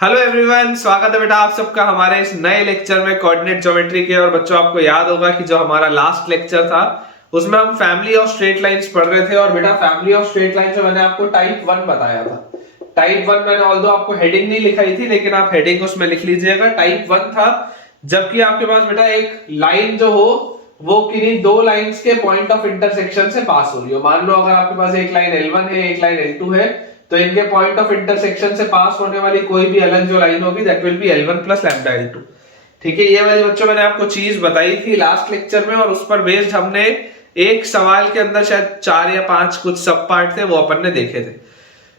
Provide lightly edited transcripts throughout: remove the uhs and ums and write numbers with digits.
Hello everyone, स्वागत है बेटा आप सबका हमारे इस नए लेक्चर में कोऑर्डिनेट ज्योमेट्री के। और बच्चों आपको याद होगा कि जो हमारा लास्ट लेक्चर था उसमें हम फैमिली ऑफ स्ट्रेट लाइंस पढ़ रहे थे। और बेटा फैमिली ऑफ स्ट्रेट लाइंस में मैंने आपको टाइप 1 बताया था। टाइप 1 मैंने ऑल्दो आपको हेडिंग नहीं लिखाई थी, लेकिन आप हेडिंग उसमें लिख लीजिएगा। टाइप 1 था जबकि आपके पास बेटा एक लाइन जो हो वो किन्हीं दो लाइंस के पॉइंट ऑफ इंटरसेक्शन से पास हो रही हो। मान लो अगर आपके पास एक लाइन L1 है, एक लाइन L2 है, तो इनके पॉइंट ऑफ इंटरसेक्शन से पास होने वाली कोई भी अलग जो लाइन होगी that will B L1 plus lambda L2। ठीक है, ये वाली बच्चों मैंने आपको चीज बताई थी लास्ट लेक्चर में, और उस पर बेस्ड हमने एक सवाल के अंदर शायद 4 या 5 कुछ सब पार्ट थे वो अपन ने देखे थे।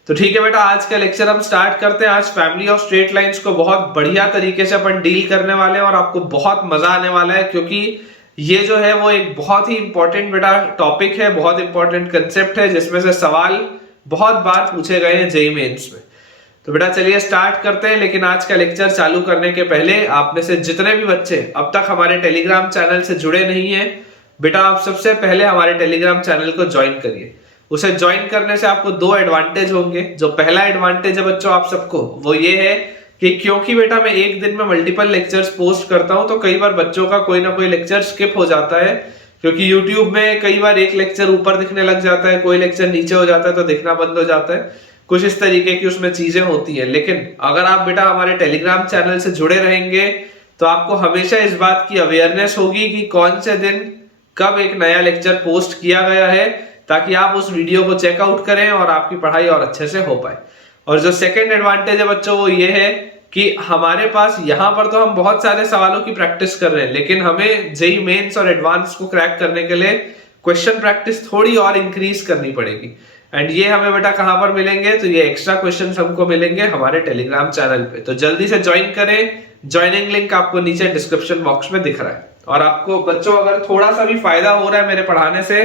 तो ठीक है बेटा, आज का लेक्चर हम स्टार्ट करते हैं। आज फैमिली ऑफ स्ट्रेट लाइंस को बहुत बढ़िया तरीके से अपन डील करने वाले हैं और आपको बहुत मजा आने वाला है, क्योंकि ये जो है वो एक बहुत ही इंपॉर्टेंट बेटा टॉपिक है, बहुत इंपॉर्टेंट कंसेप्ट है जिसमें से सवाल बहुत बार पूछे गए हैं जेईई मेंस में। तो बेटा चलिए स्टार्ट करते हैं। लेकिन आज का लेक्चर चालू करने के पहले आप में से जितने भी बच्चे अब तक हमारे टेलीग्राम चैनल से जुड़े नहीं हैं, बेटा आप सबसे पहले हमारे टेलीग्राम चैनल को ज्वाइन करिए। उसे ज्वाइन करने से आपको दो एडवांटेज होंगे। जो पहला एडवांटेज है बच्चों आप सबको वो ये है कि क्योंकि बेटा मैं एक दिन में मल्टीपल लेक्चर्स पोस्ट करता हूं, तो कई बार बच्चों का कोई ना कोई लेक्चर स्किप हो जाता है, क्योंकि YouTube में कई बार एक लेक्चर ऊपर दिखने लग जाता है, कोई लेक्चर नीचे हो जाता है, तो दिखना बंद हो जाता है। कुछ इस तरीके की उसमें चीजें होती हैं। लेकिन अगर आप बेटा हमारे टेलीग्राम चैनल से जुड़े रहेंगे तो आपको हमेशा इस बात की अवेयरनेस होगी कि कौन से दिन कब एक नया लेक्चर पोस्ट किया गया है, ताकि आप उस वीडियो को चेकआउट करें और आपकी पढ़ाई और अच्छे से हो पाए। और जो सेकंड एडवांटेज है बच्चों वो ये है कि हमारे पास यहाँ पर तो हम बहुत सारे सवालों की प्रैक्टिस कर रहे हैं, लेकिन हमें जेईई मेंस और एडवांस को क्रैक करने के लिए क्वेश्चन प्रैक्टिस थोड़ी और इंक्रीज करनी पड़ेगी। एंड ये हमें बेटा कहाँ पर मिलेंगे, तो ये एक्स्ट्रा क्वेश्चंस हमको मिलेंगे हमारे टेलीग्राम चैनल पे। तो जल्दी से ज्वाइन करें, ज्वाइनिंग लिंक आपको नीचे डिस्क्रिप्शन बॉक्स में दिख रहा है। और आपको बच्चों अगर थोड़ा सा भी फायदा हो रहा है मेरे पढ़ाने से,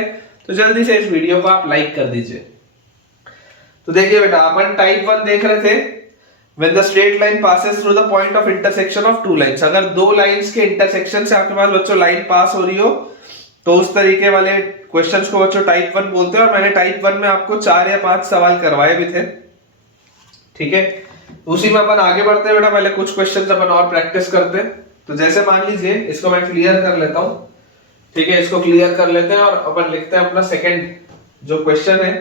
तो जल्दी से इस वीडियो को आप लाइक कर दीजिए। तो देखिए बेटा अपन टाइप 1 देख रहे थे, when the straight line passes through the point of intersection of two lines। अगर दो लाइंस के इंटरसेक्शन से आपके पास बच्चों लाइन पास हो रही हो तो उस तरीके वाले क्वेश्चंस को बच्चों टाइप 1 बोलते हैं। और मैंने टाइप 1 में आपको 4 या 5 सवाल करवाए भी थे। ठीक है, उसी में अपन आगे बढ़ते हैं बेटा। पहले कुछ क्वेश्चंस अपन और प्रैक्टिस करते हैं। तो जैसे मान लीजिए इसको मैं क्लियर कर लेता हूं। ठीक है, इसको क्लियर कर लेते हैं और अपन लिखते हैं अपना सेकंड जो क्वेश्चन है।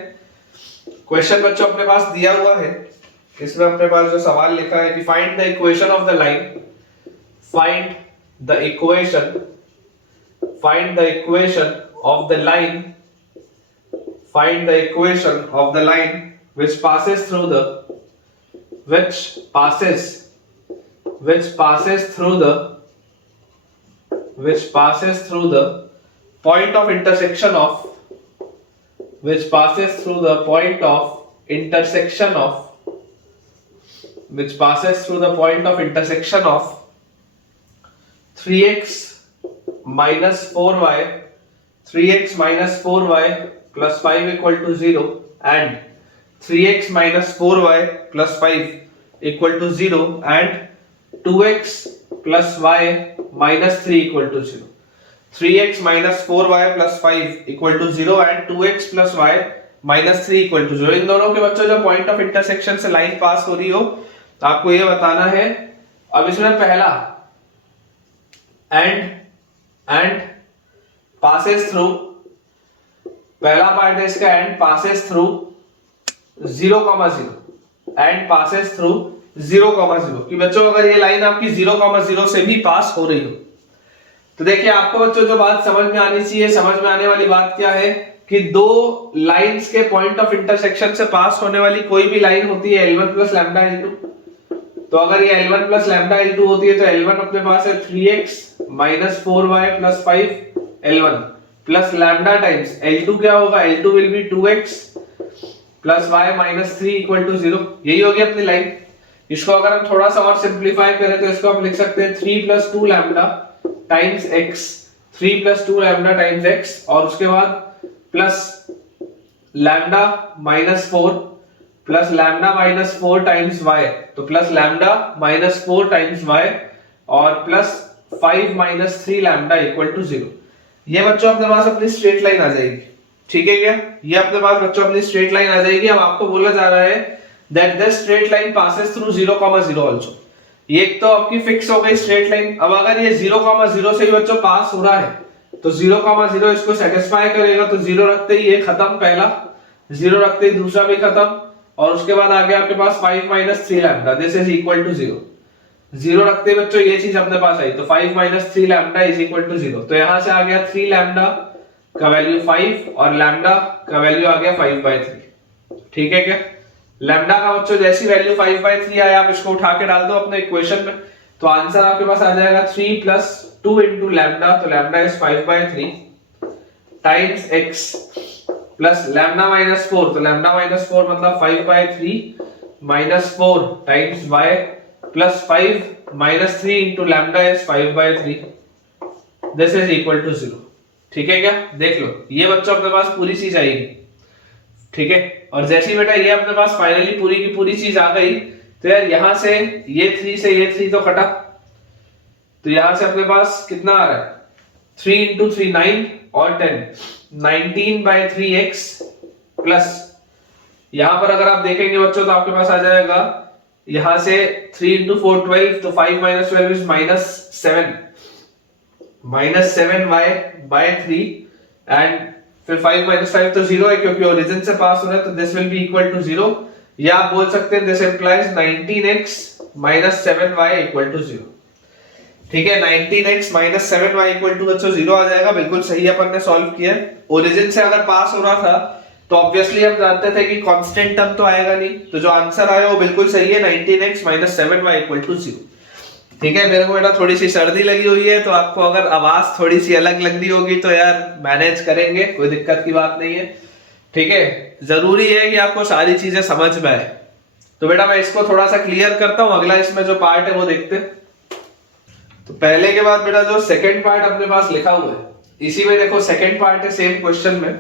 क्वेश्चन बच्चों अपने पास दिया हुआ है, इसमें अपने पास जो सवाल लिखा है कि find the equation of the line, find the equation of the line, find the equation of the line which passes through the point of intersection of which passes through the point of intersection of 3x minus 4y plus 5 equal to 0 and 3x minus 4y plus 5 equal to 0 and 2x plus y minus 3 equal to 0। 3x minus 4y plus 5 equal to 0 and 2x plus y minus 3 equal to 0। इन दोनों के बच्चों जो point of intersection से line पास हो रही हो तो आपको ये बताना है। अब इसमें पहला एंड पासेस थ्रू, पहला पार्ट है इसका and passes through 0,0 and passes through 0,0 कि बच्चों अगर ये लाइन आपकी 0,0 से भी पास हो रही हो तो देखिए आपको बच्चों जो बात समझ में आनी चाहिए, समझ में आने वाली बात क्या है कि दो लाइंस के पॉइंट ऑफ इंटरसेक्शन से पास होने वाली कोई भी लाइन होती है L1 प्लस लैम्डा L2। तो अगर ये L1 प्लस लैम्डा L2 होती है तो L1 अपने पास है 3x minus 4y plus 5 L1 plus lambda times L2 क्या होगा, L2 will be 2x plus y minus 3 equal to 0। यही होगी अपनी लाइन। इसको अगर हम थोड़ा सा और सिंप्लीफाई करें तो इसको हम लिख सकते हैं 3 plus 2 lambda times x, 3 plus 2 lambda times x और उसके बाद plus lambda minus 4 plus lambda minus 4 times y, तो plus lambda minus 4 times y और plus 5 minus 3 lambda equal to 0। ये बच्चों अपने पास अपनी स्ट्रेट लाइन आ जाएगी। ठीक है क्या, ये अपने पास बच्चों अपनी स्ट्रेट लाइन आ जाएगी। अब आपको बोला जा रहा है that this straight line passes through 0, 0 also। ये एक तो आपकी फिक्स हो गई स्ट्रेट लाइन। अब अगर ये 0, 0 से ही बच्चों पास हो रहा है तो 0, 0 इसको सेटिस्फाई करेगा, तो 0 रखते ही ये खत्म, पहला 0 रखते ही दूसरा भी खत्म, और उसके बाद आ गया आपके पास 5 - 3 lambda, this is equal to 0। 0 रखते ही बच्चों ये चीज अपने पास आई, तो 5 - 3 लैम्डा इज इक्वल टू 0। तो यहां से आ गया 3 लैम्डा का वैल्यू 5 और लैम्डा का वैल्यू आ गया 5/3। ठीक है क्या? लैम्डा का बच्चों जैसी वैल्यू 5/3 आया, आप इसको उठा के डाल दो अपने इक्वेशन में, तो आंसर आपके पास आ जाएगा 3 + 2 * लैम्डा, तो lambda is 5/3 times x plus lambda - 4, तो लैम्डा - 4 मतलब 5/3 - 4 times y plus 5 - 3 * lambda is 5/3, this is equal to 0। ठीक है क्या? देख लो, ये बच्चों अपने पास पूरी चीज आएगी। ठीक है, और जैसे ही बेटा ये अपने पास फाइनली पूरी की पूरी चीज आ गई, तो यार यहां से ये 3 से ये 3 तो कटा, तो यहां से अपने पास कितना आ रहा है, 3 × 3 9 और 10 19/3x प्लस यहां पर अगर आप देखेंगे बच्चों तो आपके पास आ जाएगा यहां से 3 × 4 12, तो 5 - 12 इज -7 -7y/3 एंड फिर 5 - 5 तो 0 है क्योंकि ओरिजिन से पास हो रहा है, तो this will be equal to 0, या आप बोल सकते हैं दिस इंप्लाइज 19x - 7y = 0। ठीक है, 19x - 7y = बच्चों 0 आ जाएगा, बिल्कुल सही अपन ने सॉल्व किया। ओरिजिन से अगर पास हो रहा था तो ऑब्वियसली हम जानते थे कि कांस्टेंट टर्म तो आएगा नहीं, तो जो आंसर आया वो बिल्कुल सही है, 19x - 7y = 0। ठीक है, मेरे को बेटा थोड़ी सी सर्दी लगी हुई है, तो आपको अगर आवाज थोड़ी सी अलग लग रही होगी तो यार मैनेज करेंगे, कोई दिक्कत की बात नहीं है। ठीक है, जरूरी है कि आपको सारी चीजें समझ में आए। तो बेटा मैं इसको थोड़ा सा क्लियर करता हूं, अगला इसमें जो पार्ट है वो देखते हैं। तो पहले के बाद बेटा जो सेकंड पार्ट अपने पास लिखा हुआ है, इसी में देखो सेकंड पार्ट है सेम क्वेश्चन में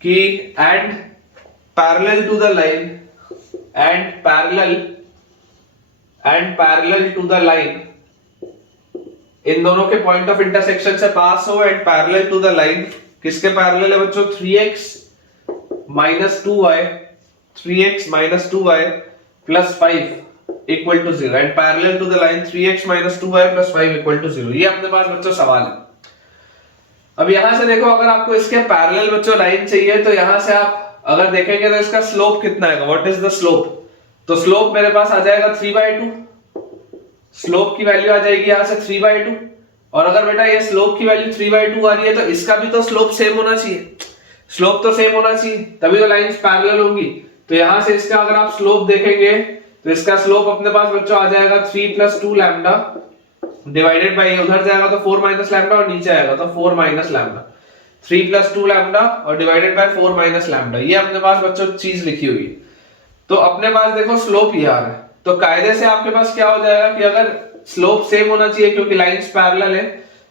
कि and parallel to the line and parallel to the line, इन दोनों के पॉइंट ऑफ इंटरसेक्शन से पास हो and parallel to the line, किसके पैरेलल है बच्चों, 3x - 2y 3x - 2y + 5 = 0 and parallel to the line 3x - 2y + 5 = 0। ये अपने पास बच्चों सवाल है। अब यहां से देखो, अगर आपको इसके पैरेलल बच्चों लाइन चाहिए तो यहां से आप अगर देखेंगे तो इसका स्लोप कितना है, व्हाट इज द स्लोप, तो स्लोप मेरे पास आ जाएगा 3/2, स्लोप की वैल्यू आ जाएगी यहां से 3/2, और अगर बेटा ये स्लोप की वैल्यू 3/2 आ रही है तो इसका भी तो स्लोप सेम होना चाहिए, स्लोप तो सेम होना चाहिए, तभी तो लाइंस पैरेलल होंगी। तो यहां से इसका अगर आप स्लोप देखेंगे तो इसका स्लोप अपने पास बच्चों आ जाएगा 3 + 2 लैम्डा डिवाइडेड बाय, उधर जाएगा तो 4 - लैम्डा और नीचे आएगा तो 4 - लैम्डा, 3 + 2 लैम्डा और डिवाइडेड बाय 4 - लैम्डा, ये अपने पास बच्चों चीज लिखी हुई है। तो अपने पास देखो स्लोप ये आ रहा है, तो कायदे से आपके पास क्या हो जाएगा कि अगर स्लोप सेम होना चाहिए क्योंकि लाइंस पैरेलल है,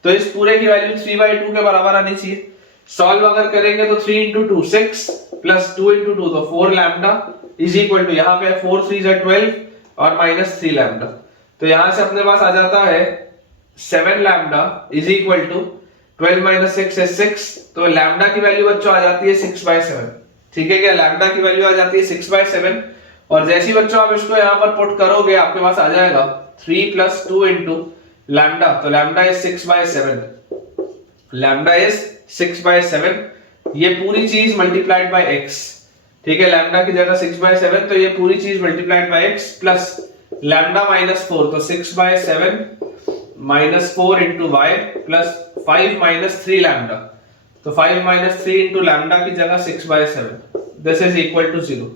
तो इस पूरे की वैल्यू 3/2 के बराबर आनी चाहिए। सॉल्व अगर करेंगे तो 3 × 2 6 प्लस 2 × 2 तो 4 लैम्डा इज इक्वल टू, यहाँ पे 4 3 = 12 और -3 लैम्डा, तो यहां से अपने पास आ जाता है 7 lambda is equal to 12 - 6 is 6, तो लैम्डा की वैल्यू बच्चों आ जाती है 6/7। ठीक है क्या, लैम्डा की वैल्यू आ जाती है 6/7, और जैसे ही बच्चों आप इसको यहाँ पर पुट करोगे आपके पास आ जाएगा 3 + 2 × लैम्डा, तो लैम्डा इज 6/7, लैम्डा इज 6/7, ये पूरी चीज मल्टीप्लाइड बाय x। ठीक है, लैम्डा की जगह 6/7, तो ये पूरी चीज multiplied by x plus lambda -4, तो 6/7 - 4 × y प्लस 5 - 3 लैम्डा, तो 5 - 3 × लैम्डा की जगह 6/7, दिस इज इक्वल टू 0।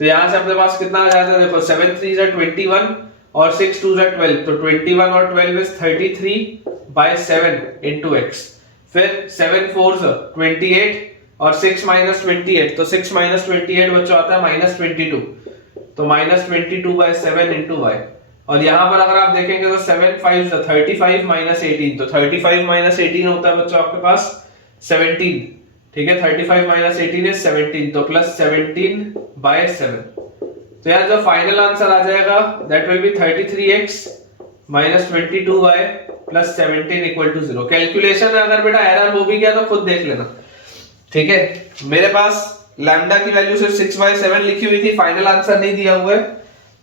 तो यहां से अपने पास कितना आ जाता है, देखो 7 3 = 21 और 6 2 = 12, तो 21 और 12 इज 33/7 × x, फिर 7 4 = 28 और 6 - 28, तो 6 - 28 बच्चों आता है -22, तो -22/7 × y, और यहां पर अगर आप देखेंगे तो 7 5 = 35 - 18, तो 35 - 18 होता है बच्चों आपके पास 17। ठीक है, 35 - 18 is 17, तो प्लस 17/7, तो यार जो फाइनल आंसर आ जाएगा that will B 33x - 22y + 17 = 0। Calculation अगर बेटा एरर हो भी गया तो खुद देख लेना। ठीक है, मेरे पास लैम्डा की वैल्यू सिर्फ 6/7 लिखी हुई थी, फाइनल आंसर नहीं दिया हुआ है।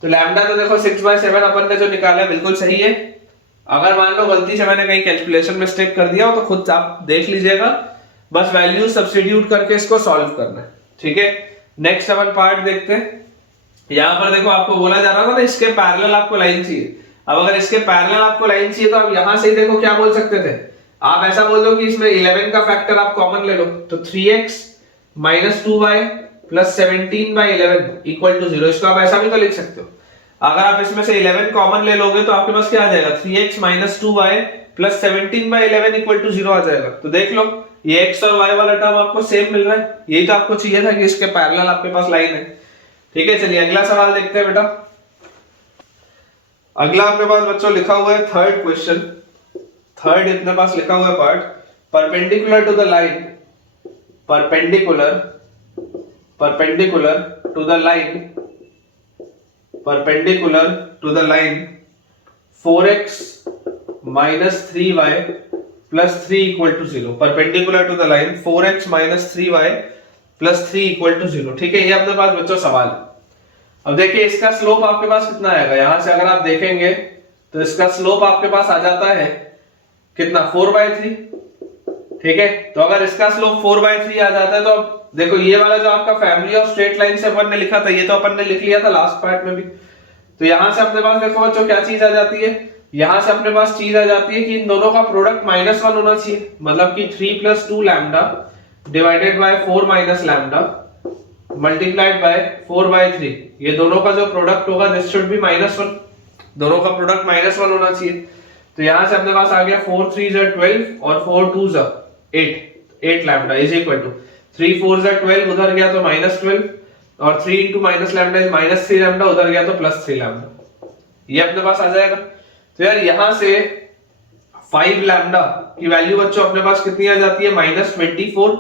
तो लैम्डा तो देखो 6/7 अपन ने जो निकाला है बिल्कुल सही है। अगर मान लो गलती से मैंने कहीं कैलकुलेशन मिस्टेक कर दिया हो तो खुद आप देख लीजिएगा, बस वैल्यू सब्स्टिट्यूट करके इसको सॉल्व करना है, ठीक है। नेक्स्ट अपन पार्ट देखते हैं। यहाँ पर देखो आपको बोला जा रहा था ना इसके पैरेलल आपको लाइन चाहिए। अब अगर इसके पैरेलल आपको लाइन चाहिए तो आप यहां से ही देखो क्या बोल सकते थे, आप ऐसा बोल दो कि इसमें 11 का फैक्टर आप कॉमन ले लो, तो 3x minus 2y plus 17/11 equal to 0। इसको आप ऐसा भी तो लिख सकते हो। अगर आप इसमें से 11 कॉमन ले लोगे तो आपके पास क्या आ जाएगा, 3x minus 2y plus 17/11 equal to 0 आ जाएगा। तो देख लो ये x और y वाला टर्म आपको सेम मिल रहा है, यही तो आपको चाहिए था कि इसके पैरेलल आपके पास लाइन है, ठीक है। चलिए अगला सवाल देखते हैं बेटा। अगला आपके पास बच्चों लिखा हुआ है थर्ड क्वेश्चन, थर्ड अपने पास लिखा हुआ है part, perpendicular to the line, perpendicular to the line, perpendicular to the line 4x minus 3y plus 3 equal to 0। Perpendicular to the line 4x minus 3y plus 3 equal to 0, ठीक है। ये अपने पास बच्चों सवाल है। अब देखिए इसका स्लोप आपके पास कितना आएगा, यहां से अगर आप देखेंगे तो इसका स्लोप आपके पास आ जाता है कितना, 4/3, ठीक है। तो अगर इसका स्लोप 4/3 आ जाता है तो अब देखो ये वाला जो आपका फैमिली ऑफ स्ट्रेट लाइन से अपन ने लिखा था, ये तो अपन ने लिख लिया था लास्ट पार्ट में भी। तो यहां से अपने पास देखो बच्चों क्या चीज आ जाती है, यहां से अपने पास चीज आ जाती है कि इन दोनों का प्रोडक्ट -1 होना चाहिए, मतलब कि 3 + 2 lambda divided by 4 - lambda multiplied by 4/3, ये दोनों का जो प्रोडक्ट होगा दिस शुड बी -1, दोनों का प्रोडक्ट -1 होना चाहिए। तो यहां से अपने पास आ गया 4 3 12 और 4 2 8 लैम्डा इज इक्वल टू 3 4 12, उधर गया तो -12 और 3 into minus lambda is -3 lambda, उधर गया तो +3 लैम्डा, ये अपने पास आ जाएगा। तो यार यहां से 5 लैम्डा की वैल्यू बच्चों अपने पास कितनी आ जाती है, -24,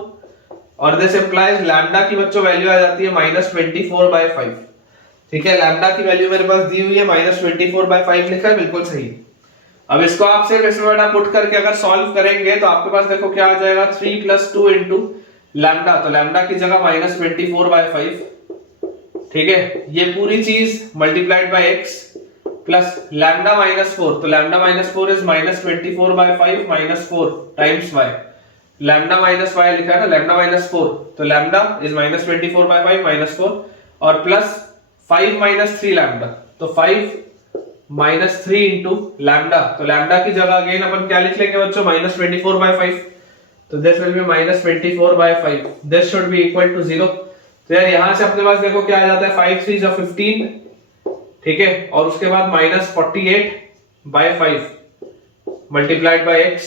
और दिस इंप्लाइज लैम्डा की बच्चों वैल्यू आ जाती है -24/5, ठीक है। लैम्डा की वैल्यू मेरे पास दी हुई है -24/5 लिखा है, बिल्कुल सही। अब इसको आप सिर्फ इसमें बेटा पुट करके अगर सॉल्व करेंगे तो आपके पास देखो क्या आ जाएगा, 3 + 2 into लैम्डा, तो लैम्डा की जगह -24/5, ठीक है। ये पूरी चीज multiplied by x plus lambda -4, तो lambda -4 is -24/5 -4 times y, lambda minus y लिखा है ना, लैम्डा -4, तो लैम्डा इज -24/5 -4 और प्लस 5 - 3 लैम्डा, तो 5 - 3 into लैम्डा, तो लैम्डा की जगह अगेन अपन क्या लिख लेंगे बच्चों, -24/5, तो this will be -24/5, this should be equal to 0। तो यार यहां से अपने पास देखो क्या आ जाता है, 5 3 = 15, ठीक है, और उसके बाद -48/5 मल्टीप्लाइड बाय x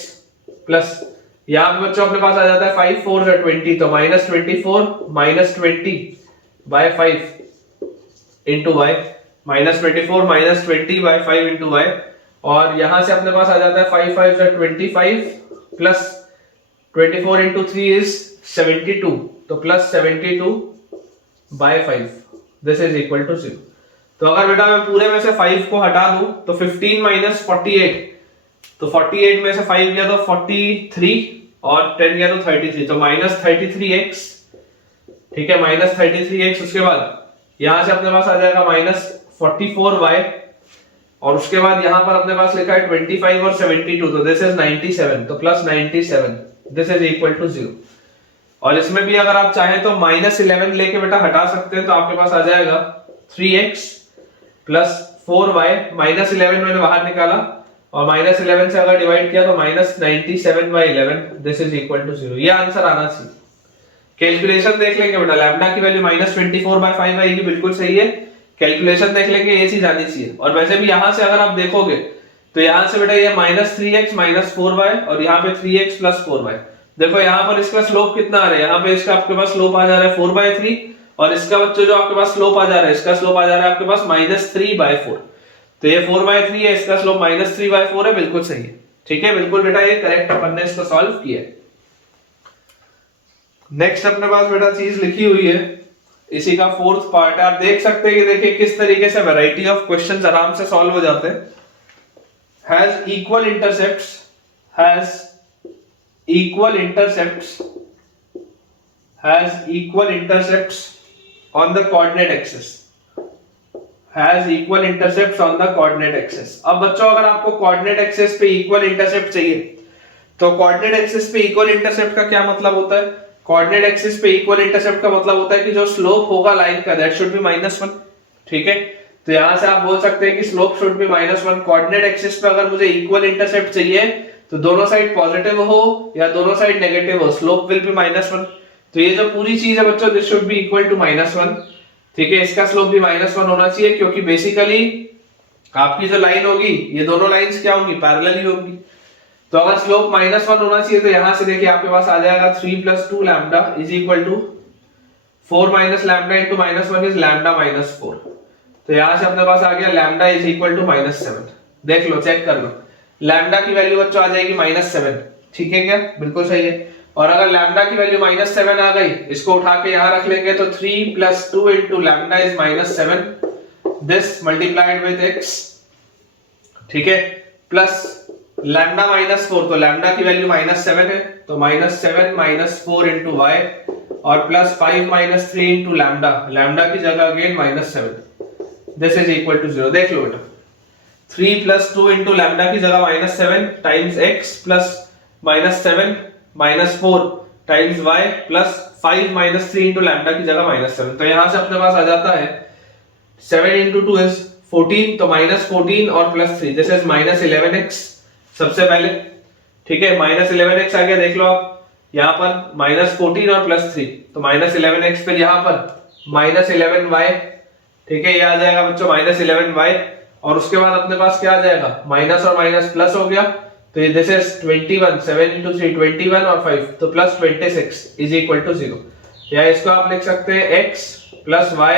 प्लस यहां पे बच्चों अपने पास आ जाता है 5 4 = 20, तो -24 - 20/5 into y, -24 - 20/5 into y, और यहां से अपने पास आ जाता है 5 5 = 25 प्लस 24 into 3 is 72, तो plus 72/5, this is equal to 0। तो अगर बेटा मैं पूरे में से 5 को हटा दूं तो 15 - 48, तो 48 में से 5 गया तो 43 और 10 गया तो 33, तो -33x, ठीक है, -33x। उसके बाद यहां से अपने पास आ जाएगा -44y, और उसके बाद यहां पर अपने पास लिखा है 25 और 72, तो दिस इज 97, तो +97, दिस इज इक्वल टू 0। और इसमें भी अगर आप चाहें तो -11 लेके बेटा हटा सकते हैं, तो आपके पास आ जाएगा 3x प्लस 4y, -11 मैंने बाहर निकाला और -11 से अगर डिवाइड किया तो -97/11, दिस इज इक्वल टू 0। ये आंसर आना चाहिए। कैलकुलेशन देख लेंगे बेटा, लैम्डा की वैल्यू -24/5 आएगी, बिल्कुल सही है। कैलकुलेशन देख लेंगे, ये चीज आनी चाहिए। और वैसे भी यहां से अगर आप देखोगे तो यहां से बेटा ये -3x - 4y और यहाँ पे 3x + 4y, देखो यहाँ पर इसका स्लोप कितना आ रहा है, यहाँ पे इसका आपके पास स्लोप आ जा रहा है 4/3, और इसका बच्चों जो आपके पास स्लोप आ जा रहा है, इसका स्लोप आ जा रहा है आपके पास -3/4, तो ये 4/3 है, इसका स्लोप -3/4 है, बिल्कुल सही है, ठीक है, बिल्कुल बेटा ये करेक्ट अपन ने इसको सॉल्व किया है। नेक्स्ट अपने पास बेटा चीज लिखी हुई है, इसी का फोर्थ पार्ट है। आप देख सकते हैं कि देखिए किस तरीके से वैरायटी ऑफ क्वेश्चंस आराम से सॉल्व हो जाते हैं। Has equal intercepts has equal intercepts on the coordinate axis, has equal intercepts on the coordinate axis. अब बच्चों अगर आपको कोऑर्डिनेट एक्सिस पे इक्वल इंटरसेप्ट चाहिए तो कोऑर्डिनेट एक्सिस पे इक्वल इंटरसेप्ट का क्या मतलब होता है? कोऑर्डिनेट एक्सिस पे इक्वल इंटरसेप्ट का मतलब होता है कि जो स्लोप होगा लाइन का दैट शुड बी -1। ठीक है, तो यहां से आप बोल सकते हैं कि slope should be -1। Coordinate axis पे अगर मुझे इक्वल इंटरसेप्ट चाहिए तो दोनों साइड पॉजिटिव हो या दोनों साइड नेगेटिव हो, स्लोप विल बी -1। तो ये जो पूरी चीज है बच्चों, this should be equal to -1। ठीक है, इसका स्लोप भी -1 होना चाहिए, क्योंकि बेसिकली आपकी जो लाइन होगी, ये दोनों लाइंस क्या होंगी? पैरेलल ही होंगी। तो अगर स्लोप -1 होना चाहिए तो यहां से देखिए आपके पास आ जाएगा 3 + 2 lambda is equal to 4 - lambda into -1 is lambda -4। तो यहां से अपने पास आ गया लैम्डा इज इक्वल टू -7। देख लो, चेक कर लो, लैम्डा की वैल्यू बच्चों आ जाएगी -7। ठीक है क्या? बिल्कुल सही है। और अगर लैम्डा की वैल्यू -7 आ गई, इसको उठा के यहां रख लेंगे तो 3 + 2 into lambda is -7, this multiplied with x। ठीक है, प्लस लैम्डा -4, तो लैम्डा की वैल्यू -7 है, तो -7 - 4 इंटू y, और प्लस 5 - 3 इंटू लैम्डा, लैम्डा की जगह again -7, this is equal to 0। देख लो बेटा, 3 + 2 इंटू लैम्डा की जगह -7 times x plus -7 - 4 times y plus 5 - 3 into lambda की जगह -7। तो यहां से अपने पास आ जाता है 7 इंटू 2 इज 14, तो -14 और प्लस 3, दिस इज -11x सबसे पहले। ठीक है, -11x आ गया, देख लो आप यहाँ पर -14 और +3, तो -11x, फिर यहाँ पर -11y। ठीक है, ये आ जाएगा बच्चों -11y, और उसके बाद अपने पास क्या आ जाएगा? माइनस और माइनस प्लस हो गया, तो ये दिस इज 21, 7 × 3 21 और 5, तो प्लस 26 इज इक्वल टू 0। या इसको आप लिख सकते हैं x + y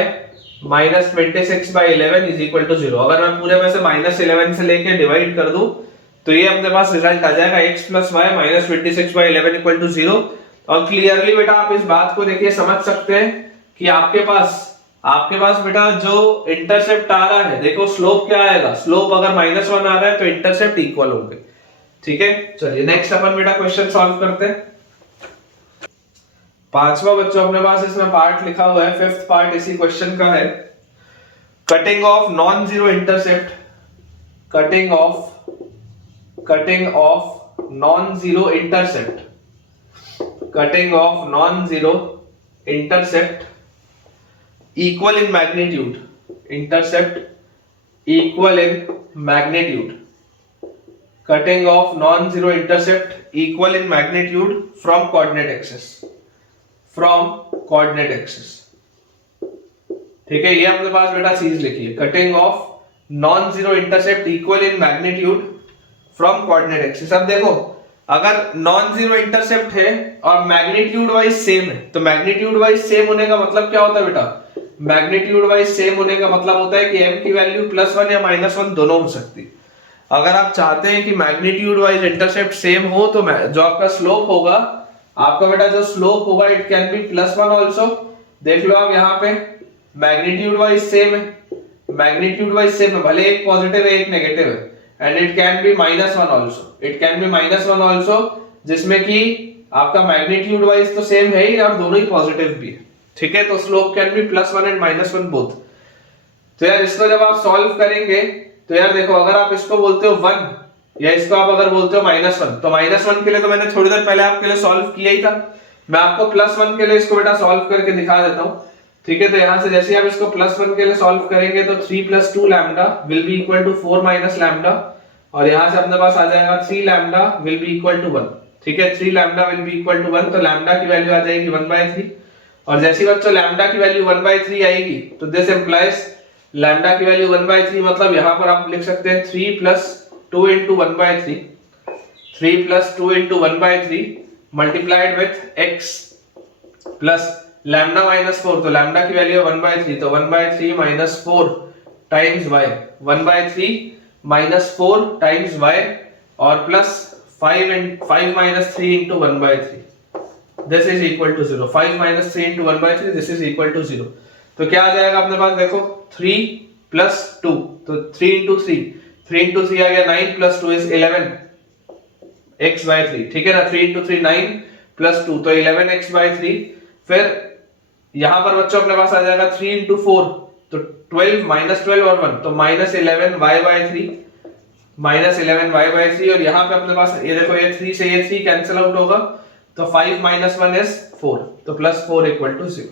-26/11 is equal to 0। अगर मैं पूरे में से -11 से लेके डिवाइड कर दूं तो ये अपने पास रिजल्ट आ जाएगा x + y -26/11 इक्वल टू 0। और क्लियरली बेटा आप इस बात को देखिए, समझ सकते हैं कि आपके पास बेटा जो इंटरसेप्ट आ रहा है, देखो स्लोप क्या आएगा? स्लोप अगर -1 आ रहा है तो इंटरसेप्ट इक्वल होंगे। ठीक है, चलिए नेक्स्ट अपन बेटा क्वेश्चन सॉल्व करते हैं। पांचवा बच्चों अपने पास इसमें पार्ट लिखा हुआ है, 5th पार्ट इसी क्वेश्चन का है। Cutting of non zero intercept, cutting of non-zero intercept, cutting of non-zero intercept equal in magnitude, intercept equal in magnitude, cutting of non-zero intercept equal in magnitude from coordinate axis, from coordinate axis। ठीक है, ये अपने पास बेटा चीज लिखी है, cutting of non zero intercept equal in magnitude from coordinate axis. अब देखो, अगर नॉन जीरो इंटरसेप्ट है और मैग्नीट्यूड वाइज सेम है, तो मैग्नीट्यूड वाइज सेम होने का मतलब क्या होता है बेटा? मैग्नीट्यूड वाइज सेम होने का मतलब होता है कि m की वैल्यू +1 या -1 दोनों हो सकती है। अगर आप चाहते हैं कि मैग्नीट्यूड वाइज इंटरसेप्ट सेम हो, तो जो आपका स्लोप होगा, आपका बेटा जो स्लोप होगा, इट कैन बी +1 ऑल्सो। देख लो आप यहाँ पे मैग्नीट्यूड वाइज सेम है, मैग्नीट्यूड वाइज सेम है, भले एक पॉजिटिव है एक नेगेटिव है, and it can be -1 also, it can be -1 also, जिसमें कि आपका मैग्नीट्यूड वाइज तो सेम है ही और दोनों ही पॉजिटिव भी है। ठीक है, तो slope can be +1 and -1 both. तो यार इसको जब आप सॉल्व करेंगे तो यार देखो, अगर आप इसको बोलते हो 1 या इसको आप अगर बोलते हो -1, तो -1 के लिए तो मैंने थोड़ी देर पहले आपके लिए सॉल्व किया ही था। मैं आपको +1 के लिए इसको बेटा सॉल्व करके दिखा देता हूं। ठीक है, तो यहां से जैसे आप इसको +1 के लिए सॉल्व करेंगे तो 3 + 2 lambda will be equal to 4 - lambda, और यहां से अपने पास आ जाएगा 3 lambda will be equal to 1। ठीक है, 3 lambda will be equal to 1, तो लैम्डा की वैल्यू आ जाएगी 1/3। और जैसे बच्चों लैम्डा की वैल्यू 1/3 आएगी तो दिस इंप्लाइज लैम्डा की वैल्यू 1/3, मतलब यहां पर आप लिख सकते हैं 3 + 2 × 1/3, 3 + 2 × 1/3 multiplied with x plus lambda -4, तो लैम्डा की वैल्यू 1/3, तो 1/3 - 4 टाइम्स y, 1/3 - 4 टाइम्स y, और plus 5 - 3 × 1/3, this is equal to 0। 5 - 3 × 1/3, this is equal to 0। तो क्या आ जाएगा अपने पास? देखो 3 + 2, तो 3 × 3, 3 × 3 आ गया 9 + 2 इज 11 x/3। ठीक है ना, 3 × 3 9 + 2, तो 11 x/3। फिर यहां पर बच्चों अपने पास आ जाएगा 3 इंटू 4, तो 12 माइनस 12 और 1 तो माइनस 11y/3, माइनस 11y/3। और यहाँ पे अपने पास ये देखो ये 3 से ये 3 कैंसिल आउट होगा, तो 5 माइनस 1 इज 4, तो प्लस 4 इक्वल टू 0।